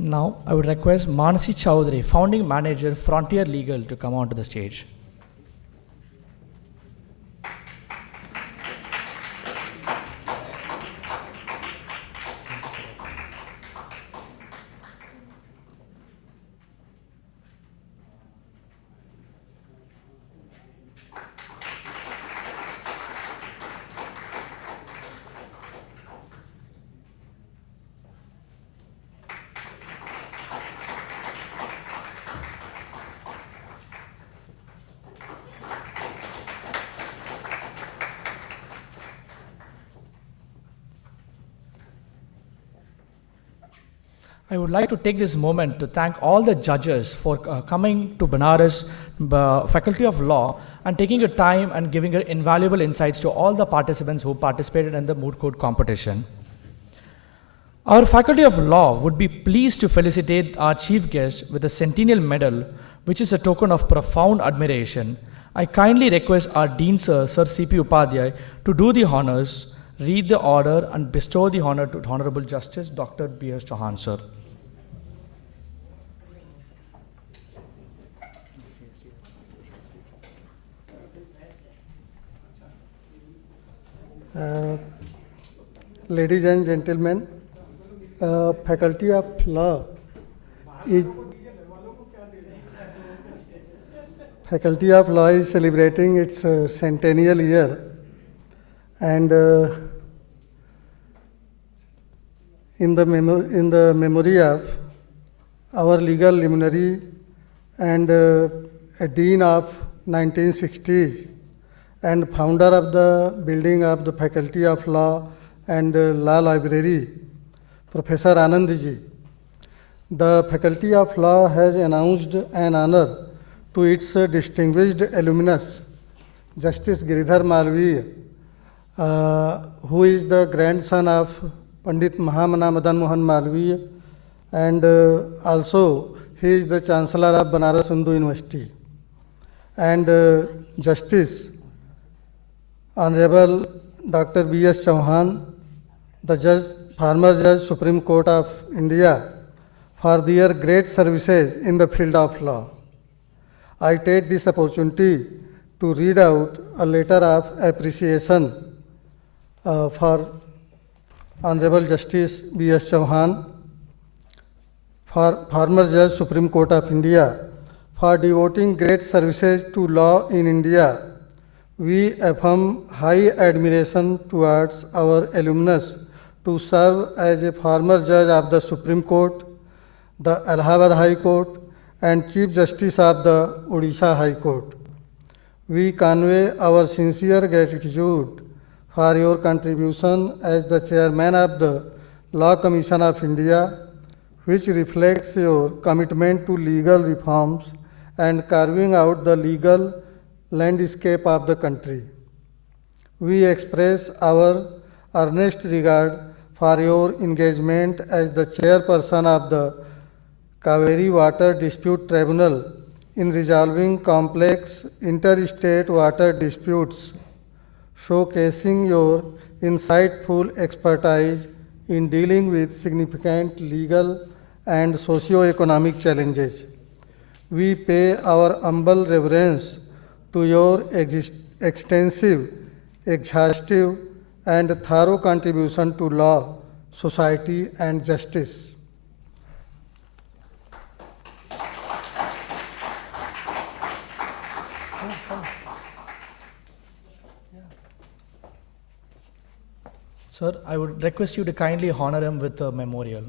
Now, I would request Manasi Chowdhury, Founding Manager, Frontier Legal, to come onto the stage. I would like to take this moment to thank all the judges for coming to Banaras Faculty of Law and taking your time and giving your invaluable insights to all the participants who participated in the Moot Court competition. Our Faculty of Law would be pleased to felicitate our chief guest with the Centennial Medal, which is a token of profound admiration. I kindly request our Dean Sir, Sir C.P. Upadhyay, to do the honors, read the order, and bestow the honor to Honorable Justice Dr. B.H. Chauhan, Sir. Ladies and gentlemen, Faculty of Law is celebrating its centennial year, and in the memory of our legal luminary and a dean of 1960s and founder of the building of the Faculty of Law and Law Library, Professor Anandji. The Faculty of Law has announced an honor to its distinguished alumnus, Justice Giridhar Malaviya, who is the grandson of Pandit Mahamana Madan Mohan Malaviya, and also he is the Chancellor of Banaras Hindu University. And Justice Honorable Dr. B.S. Chauhan, the former Judge Supreme Court of India, for their great services in the field of law. I take this opportunity to read out a letter of appreciation for Honorable Justice B.S. Chauhan, for former Judge Supreme Court of India, for devoting great services to law in India. We affirm high admiration towards our alumnus to serve as a former judge of the Supreme Court, the Allahabad High Court, and Chief Justice of the Odisha High Court. We convey our sincere gratitude for your contribution as the Chairman of the Law Commission of India, which reflects your commitment to legal reforms and carving out the legal landscape of the country. We express our earnest regard for your engagement as the chairperson of the Kaveri Water Dispute Tribunal in resolving complex interstate water disputes, showcasing your insightful expertise in dealing with significant legal and socio-economic challenges. We pay our humble reverence to your extensive, exhaustive, and thorough contribution to law, society, and justice. Sir, I would request you to kindly honor him with a memorial.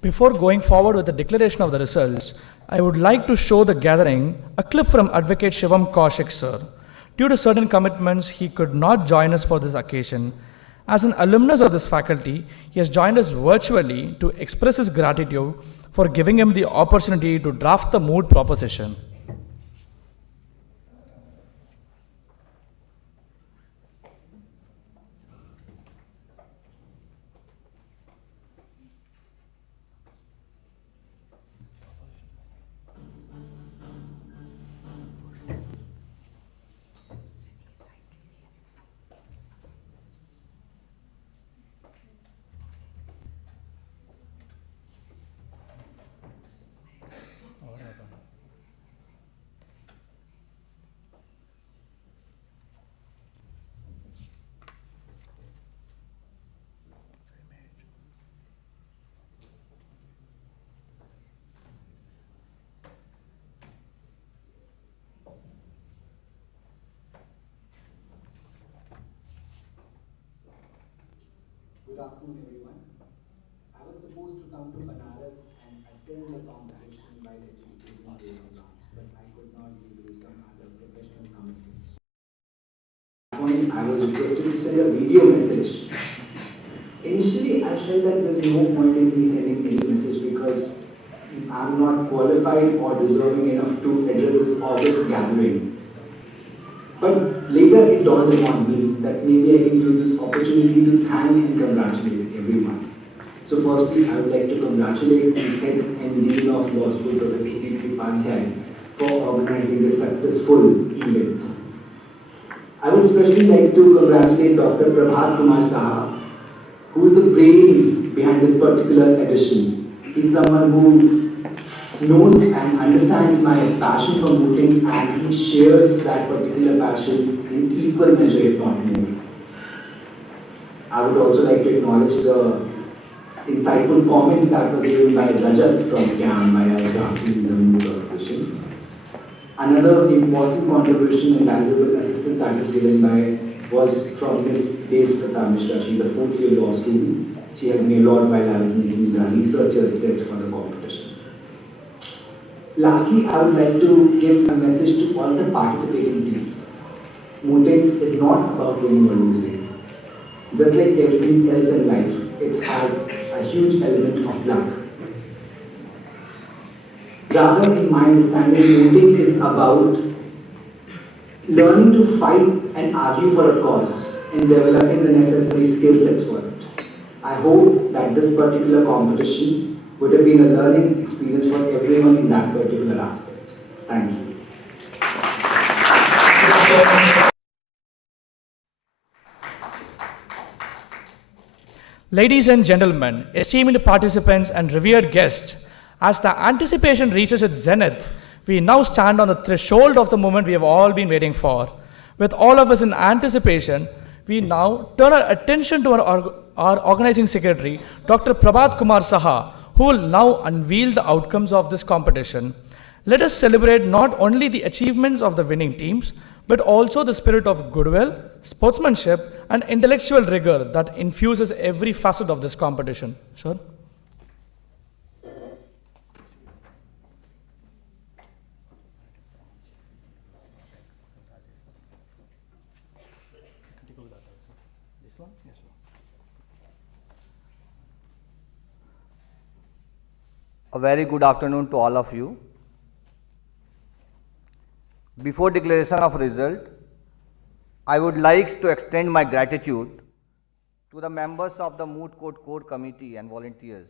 Before going forward with the declaration of the results, I would like to show the gathering a clip from Advocate Shivam Kaushik, sir. Due to certain commitments, he could not join us for this occasion. As an alumnus of this faculty, he has joined us virtually to express his gratitude for giving him the opportunity to draft the Moot proposition. Good afternoon, everyone. I was supposed to come to Banaras and still in the competition while executing their exams, but I could not due to some other professional commitments. At that point, I was requested to send a video message. Initially, I felt that there's no point in me sending any message because I'm not qualified or deserving enough to address this August gathering. But later it dawned upon me that maybe I can use this opportunity to thank and congratulate everyone. So firstly, I would like to congratulate the Head and Dean of Law School, Professor C.P. Upadhyay, for organizing this successful event. I would especially like to congratulate Dr. Prabhat Kumar Saha, who is the brain behind this particular edition. He's someone who knows and understands my passion for mooting, and he shares that particular passion in equal measure, if not more. I would also like to acknowledge the insightful comments that were given by Rajat from CAM while I was drafting the moot opposition. Another important contribution and valuable assistance that was given was from Ms. Devsprata Mishra. She's a fourth-year law student. She helped me a lot while I was making the researcher's test for the competition. Lastly, I would like to give a message to all the participating teams. Mooting is not about winning or losing. Just like everything else in life, it has a huge element of luck. Rather, in my understanding, mooting is about learning to fight and argue for a cause and developing the necessary skill sets for it. I hope that this particular competition would have been a learning experience for everyone in that particular aspect. Thank you. Ladies and gentlemen, esteemed participants and revered guests, as the anticipation reaches its zenith, we now stand on the threshold of the moment we have all been waiting for. With all of us in anticipation, we now turn our attention to our organizing secretary, Dr. Prabhat Kumar Saha, who will now unveil the outcomes of this competition. Let us celebrate not only the achievements of the winning teams, but also the spirit of goodwill, sportsmanship, and intellectual rigor that infuses every facet of this competition. Sir? A very good afternoon to all of you. Before declaration of result, I would like to extend my gratitude to the members of the Moot Court Core Committee and volunteers.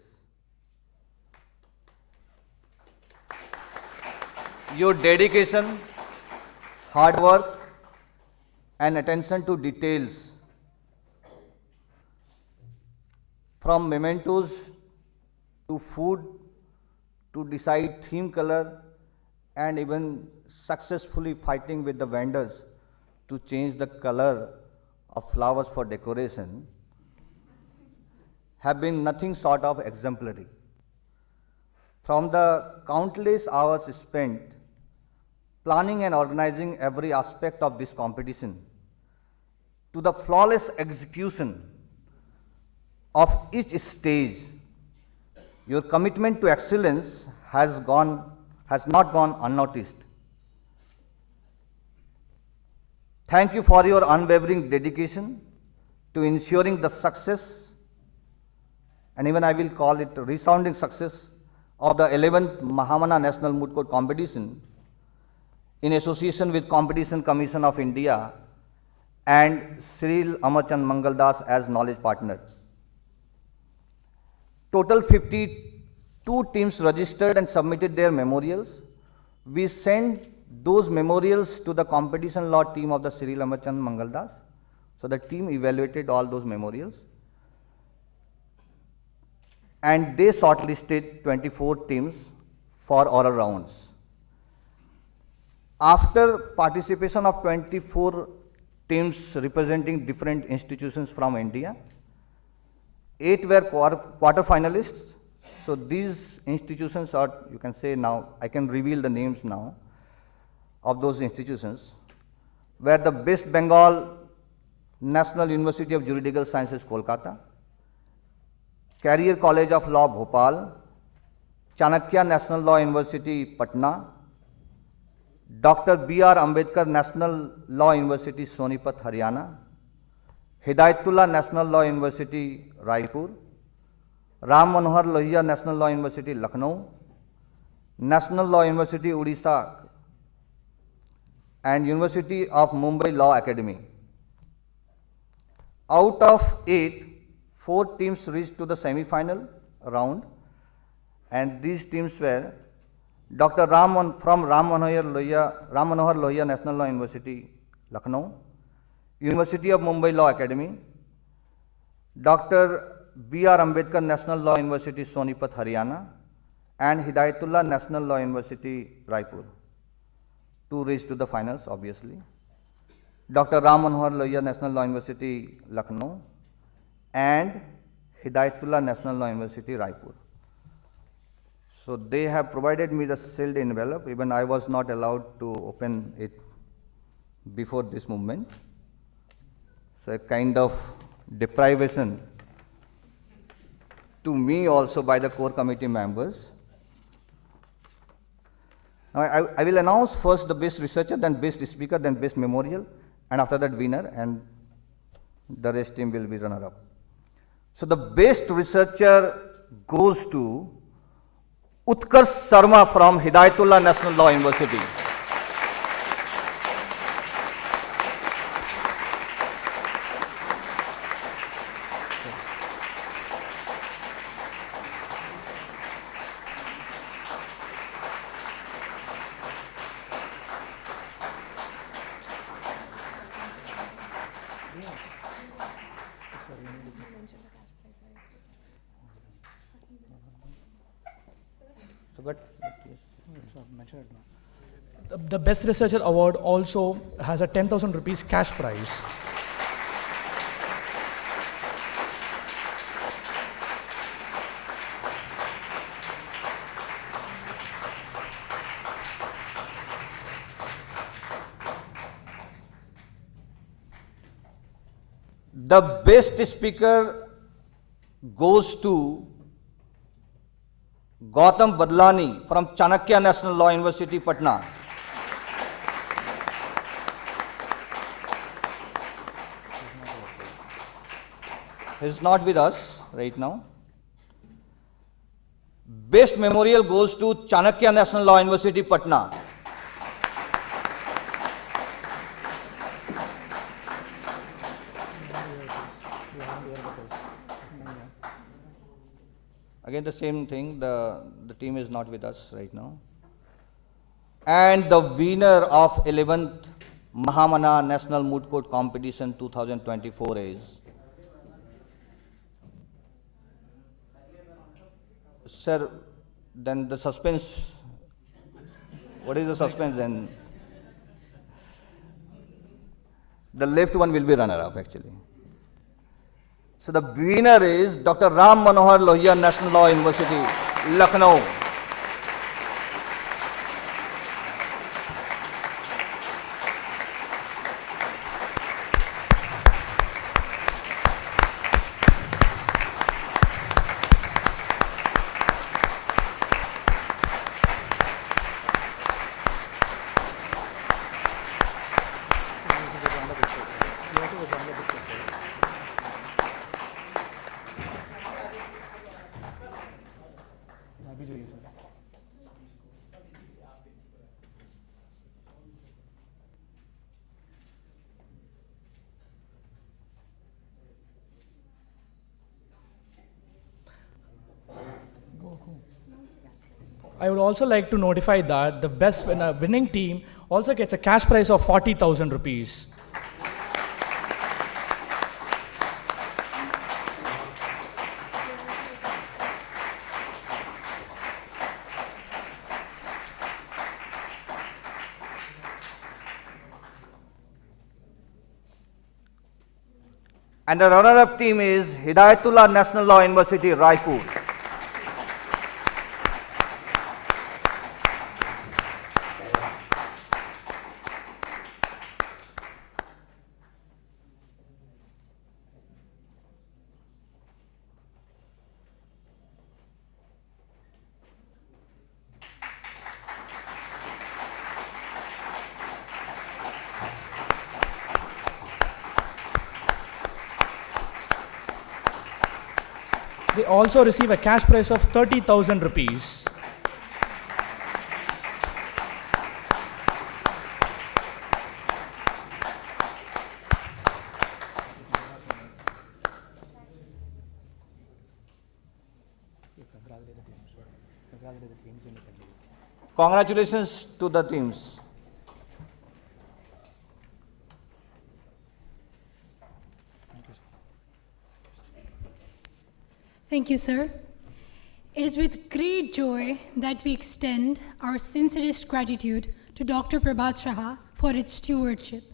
Your dedication, hard work, and attention to details, from mementos to food, to decide theme color, and even successfully fighting with the vendors to change the color of flowers for decoration, have been nothing short of exemplary. From the countless hours spent planning and organizing every aspect of this competition, to the flawless execution of each stage, your commitment to excellence has not gone unnoticed. Thank you for your unwavering dedication to ensuring the success, and even I will call it a resounding success, of the 11th Mahamana National Moot Court Competition in association with Competition Commission of India and Cyril Amarchand Mangaldas as knowledge partner. Total 52 teams registered and submitted their memorials. We sent those memorials to the competition law team of the Cyril Amarchand Mangaldas. So the team evaluated all those memorials, and they shortlisted 24 teams for oral rounds. After participation of 24 teams representing different institutions from India, 8 were quarter finalists. So these institutions are, you can say now, I can reveal the names now of those institutions, were the West Bengal National University of Juridical Sciences, Kolkata, Career College of Law, Bhopal, Chanakya National Law University, Patna, Dr. B.R. Ambedkar National Law University, Sonipat, Haryana, Hidayatullah National Law University, Raipur, Ram Manohar Lohia National Law University, Lucknow, National Law University, Odisha, and University of Mumbai Law Academy. Out of 8, 4 teams reached to the semi-final round, and these teams were Dr. from Ram Manohar Lohia National Law University, Lucknow, University of Mumbai Law Academy, Dr. B.R. Ambedkar National Law University, Sonipat, Haryana, and Hidayatullah National Law University, Raipur. 2 reached to the finals, obviously. Dr. Ram Manohar Lohia National Law University, Lucknow, and Hidayatullah National Law University, Raipur. So they have provided me the sealed envelope. Even I was not allowed to open it before this movement. So a kind of deprivation to me also by the core committee members. Now I will announce first the best researcher, then best speaker, then best memorial, and after that winner, and the rest team will be runner up. So the best researcher goes to Utkarsh Sharma from Hidayatullah National Law University. The Best Researcher Award also has a 10,000 rupees cash prize. The best speaker goes to Gautam Badlani from Chanakya National Law University, Patna. He is not with us right now. Best memorial goes to Chanakya National Law University, Patna. Again the same thing, the team is not with us right now. And the winner of 11th Mahamana National Moot Court Competition 2024 is Sir, then the suspense, what is the suspense then? The left one will be runner-up actually. So the winner is Dr. Ram Manohar Lohia National Law University, Lucknow. I would also like to notify that the best winning team also gets a cash prize of 40,000 rupees. And the runner-up team is Hidayatullah National Law University, Raipur. They also receive a cash prize of 30,000 rupees. Congratulations to the teams. Thank you, sir. It is with great joy that we extend our sincerest gratitude to Dr. Prabhat Shah for its stewardship.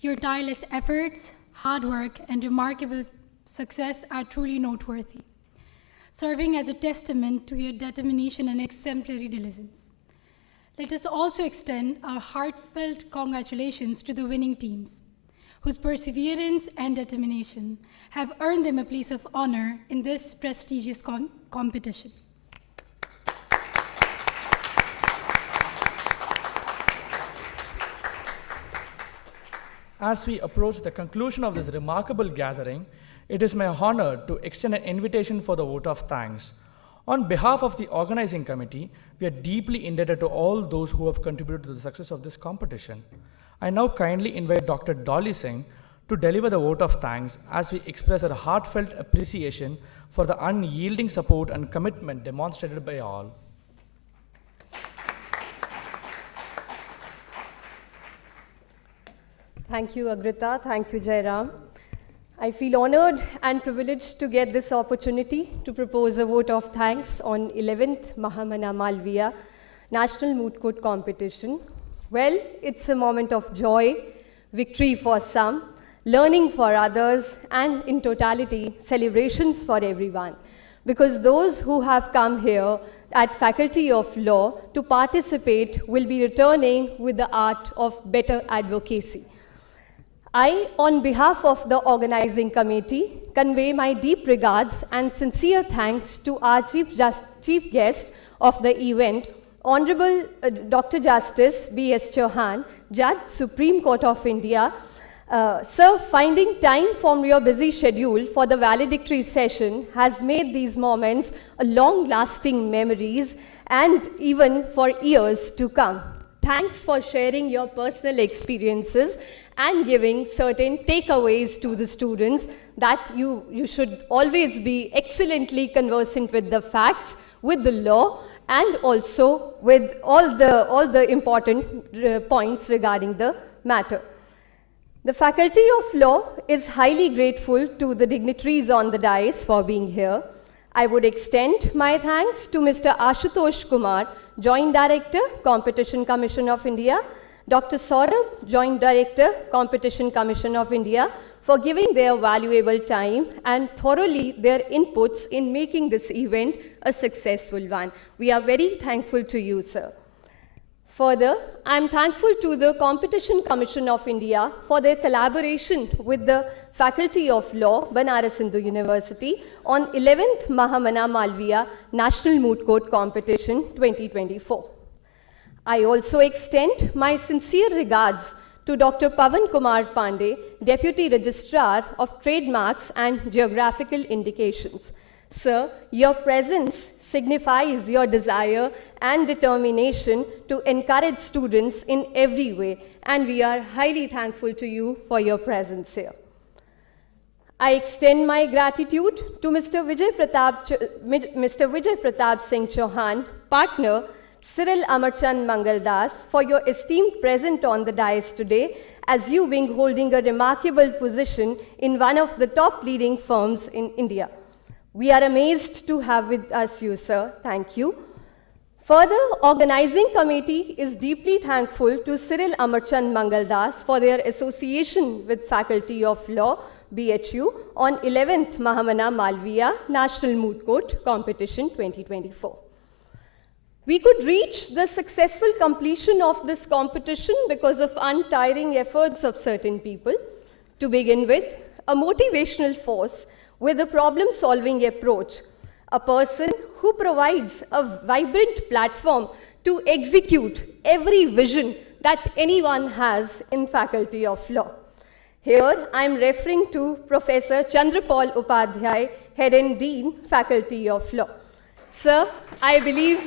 Your tireless efforts, hard work, and remarkable success are truly noteworthy, serving as a testament to your determination and exemplary diligence. Let us also extend our heartfelt congratulations to the winning teams, whose perseverance and determination have earned them a place of honor in this prestigious competition. As we approach the conclusion of this remarkable gathering, it is my honor to extend an invitation for the vote of thanks. On behalf of the organizing committee, we are deeply indebted to all those who have contributed to the success of this competition. I now kindly invite Dr. Dolly Singh to deliver the vote of thanks as we express our heartfelt appreciation for the unyielding support and commitment demonstrated by all. Thank you, Agrita. Thank you, Jairam. I feel honored and privileged to get this opportunity to propose a vote of thanks on 11th Mahamana Malaviya National Moot Court Competition. Well, it's a moment of joy, victory for some, learning for others, and in totality, celebrations for everyone. Because those who have come here at Faculty of Law to participate will be returning with the art of better advocacy. I, on behalf of the organizing committee, convey my deep regards and sincere thanks to our chief guest of the event, Honorable Dr. Justice B.S. Chauhan, Judge, Supreme Court of India. Sir, finding time from your busy schedule for the valedictory session has made these moments a long-lasting memories and even for years to come. Thanks for sharing your personal experiences and giving certain takeaways to the students that you should always be excellently conversant with the facts, with the law, and also with all the important points regarding the matter. The Faculty of Law is highly grateful to the dignitaries on the dais for being here. I would extend my thanks to Mr. Ashutosh Kumar, Joint Director, Competition Commission of India, Dr. Saurabh, Joint Director, Competition Commission of India, for giving their valuable time and thoroughly their inputs in making this event a successful one. We are very thankful to you, sir. Further, I am thankful to the Competition Commission of India for their collaboration with the Faculty of Law, Banaras Hindu University, on 11th Mahamana Malaviya National Moot Court Competition 2024. I also extend my sincere regards to Dr. Pavan Kumar Pandey, Deputy Registrar of Trademarks and Geographical Indications. Sir, your presence signifies your desire and determination to encourage students in every way, and we are highly thankful to you for your presence here. I extend my gratitude to Mr. Vijay Pratap Singh Chauhan, partner, Cyril Amarchand Mangaldas, for your esteemed presence on the dais today, as you being holding a remarkable position in one of the top leading firms in India. We are amazed to have with us you, sir. Thank you. Further, organizing committee is deeply thankful to Cyril Amarchand Mangaldas for their association with Faculty of Law, BHU, on 11th Mahamana Malaviya National Moot Court Competition 2024. We could reach the successful completion of this competition because of untiring efforts of certain people. To begin with, a motivational force with a problem-solving approach, a person who provides a vibrant platform to execute every vision that anyone has in Faculty of Law. Here, I am referring to Professor Chandrapal Upadhyay, Head and Dean, Faculty of Law. Sir, I believe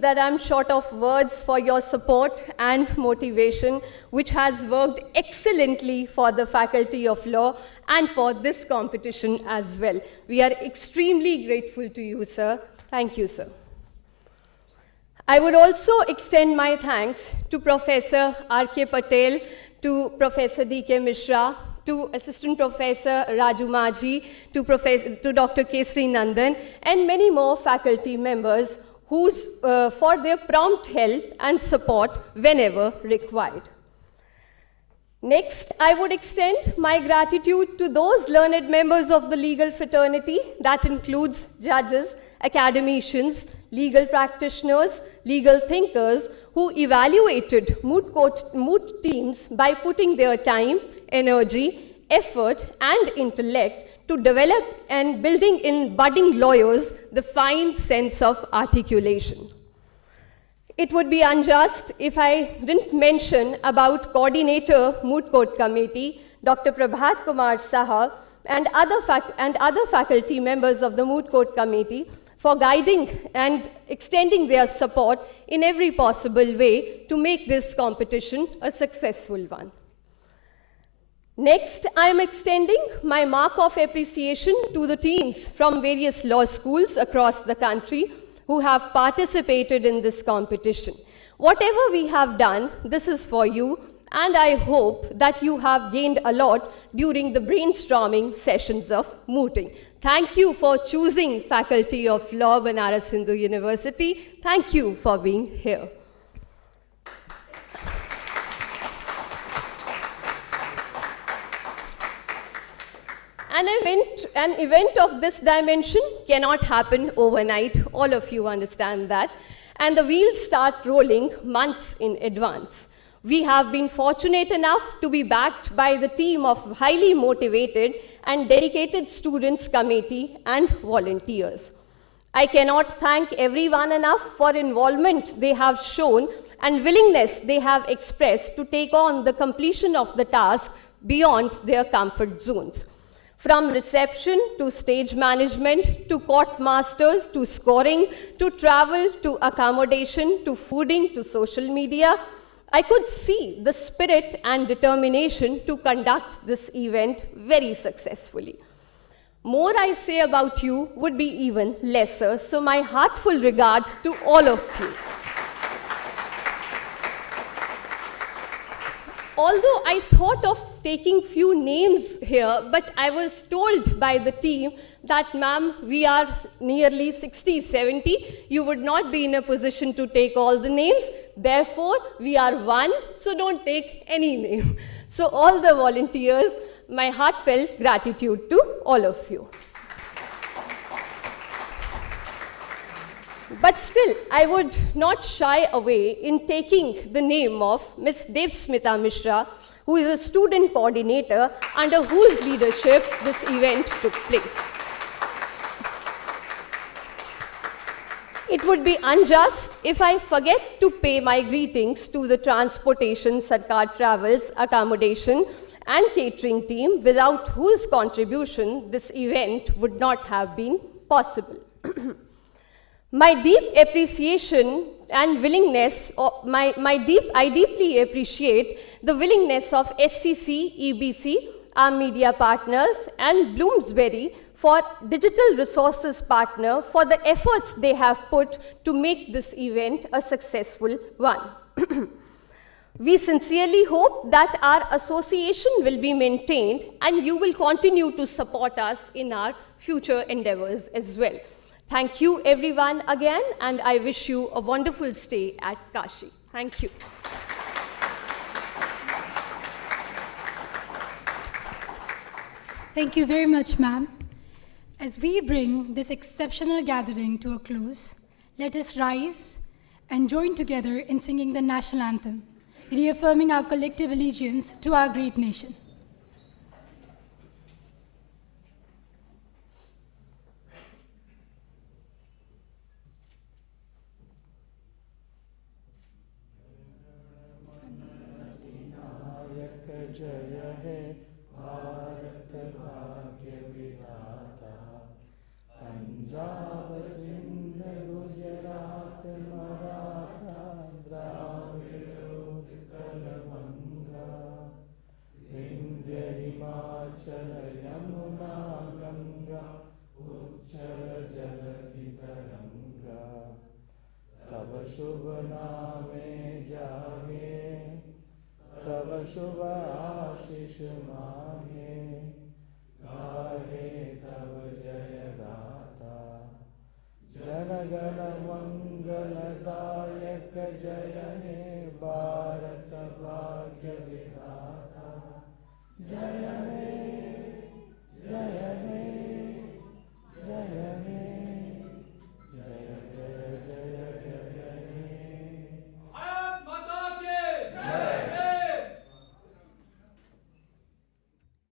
that I'm short of words for your support and motivation, which has worked excellently for the Faculty of Law and for this competition as well. We are extremely grateful to you, sir. Thank you, sir. I would also extend my thanks to Professor R.K. Patel, to Professor D.K. Mishra, to Assistant Professor Raju Maji, to Dr. Kesri Nandan, and many more faculty members for their prompt help and support whenever required. Next, I would extend my gratitude to those learned members of the legal fraternity, that includes judges, academicians, legal practitioners, legal thinkers, who evaluated Moot teams by putting their time, energy, effort, and intellect to develop and building in budding lawyers the fine sense of articulation. It would be unjust if I didn't mention about Coordinator Moot Court Committee, Dr. Prabhat Kumar Saha, and other faculty members of the Moot Court Committee for guiding and extending their support in every possible way to make this competition a successful one. Next, I am extending my mark of appreciation to the teams from various law schools across the country who have participated in this competition. Whatever we have done, this is for you, and I hope that you have gained a lot during the brainstorming sessions of mooting. Thank you for choosing Faculty of Law, Banaras Hindu University. Thank you for being here. An event of this dimension cannot happen overnight. All of you understand that. And the wheels start rolling months in advance. We have been fortunate enough to be backed by the team of highly motivated and dedicated students committee and volunteers. I cannot thank everyone enough for involvement they have shown and willingness they have expressed to take on the completion of the task beyond their comfort zones. From reception to stage management, to court masters, to scoring, to travel, to accommodation, to fooding, to social media, I could see the spirit and determination to conduct this event very successfully. More I say about you would be even lesser, so my heartful regard to all of you. Although I thought of taking few names here, but I was told by the team that, ma'am, we are nearly 60, 70. You would not be in a position to take all the names. Therefore, we are one, so don't take any name. So all the volunteers, my heartfelt gratitude to all of you. But still, I would not shy away in taking the name of Ms. Devsmita Mishra, who is a student coordinator under whose leadership this event took place. It would be unjust if I forget to pay my greetings to the transportation, Sarkar Travels, accommodation, and catering team, without whose contribution this event would not have been possible. My deep appreciation and willingness, I deeply appreciate the willingness of SCC, EBC, our media partners, and Bloomsbury for digital resources partner for the efforts they have put to make this event a successful one. We sincerely hope that our association will be maintained and you will continue to support us in our future endeavors as well. Thank you everyone again, and I wish you a wonderful stay at Kashi. Thank you. Thank you very much, ma'am. As we bring this exceptional gathering to a close, let us rise and join together in singing the national anthem, reaffirming our collective allegiance to our great nation. शुभ आशीष माहे, गाहे तब जय गाथा। जन गण मंगलदायक जय हे, भारत भाग्य विधाता।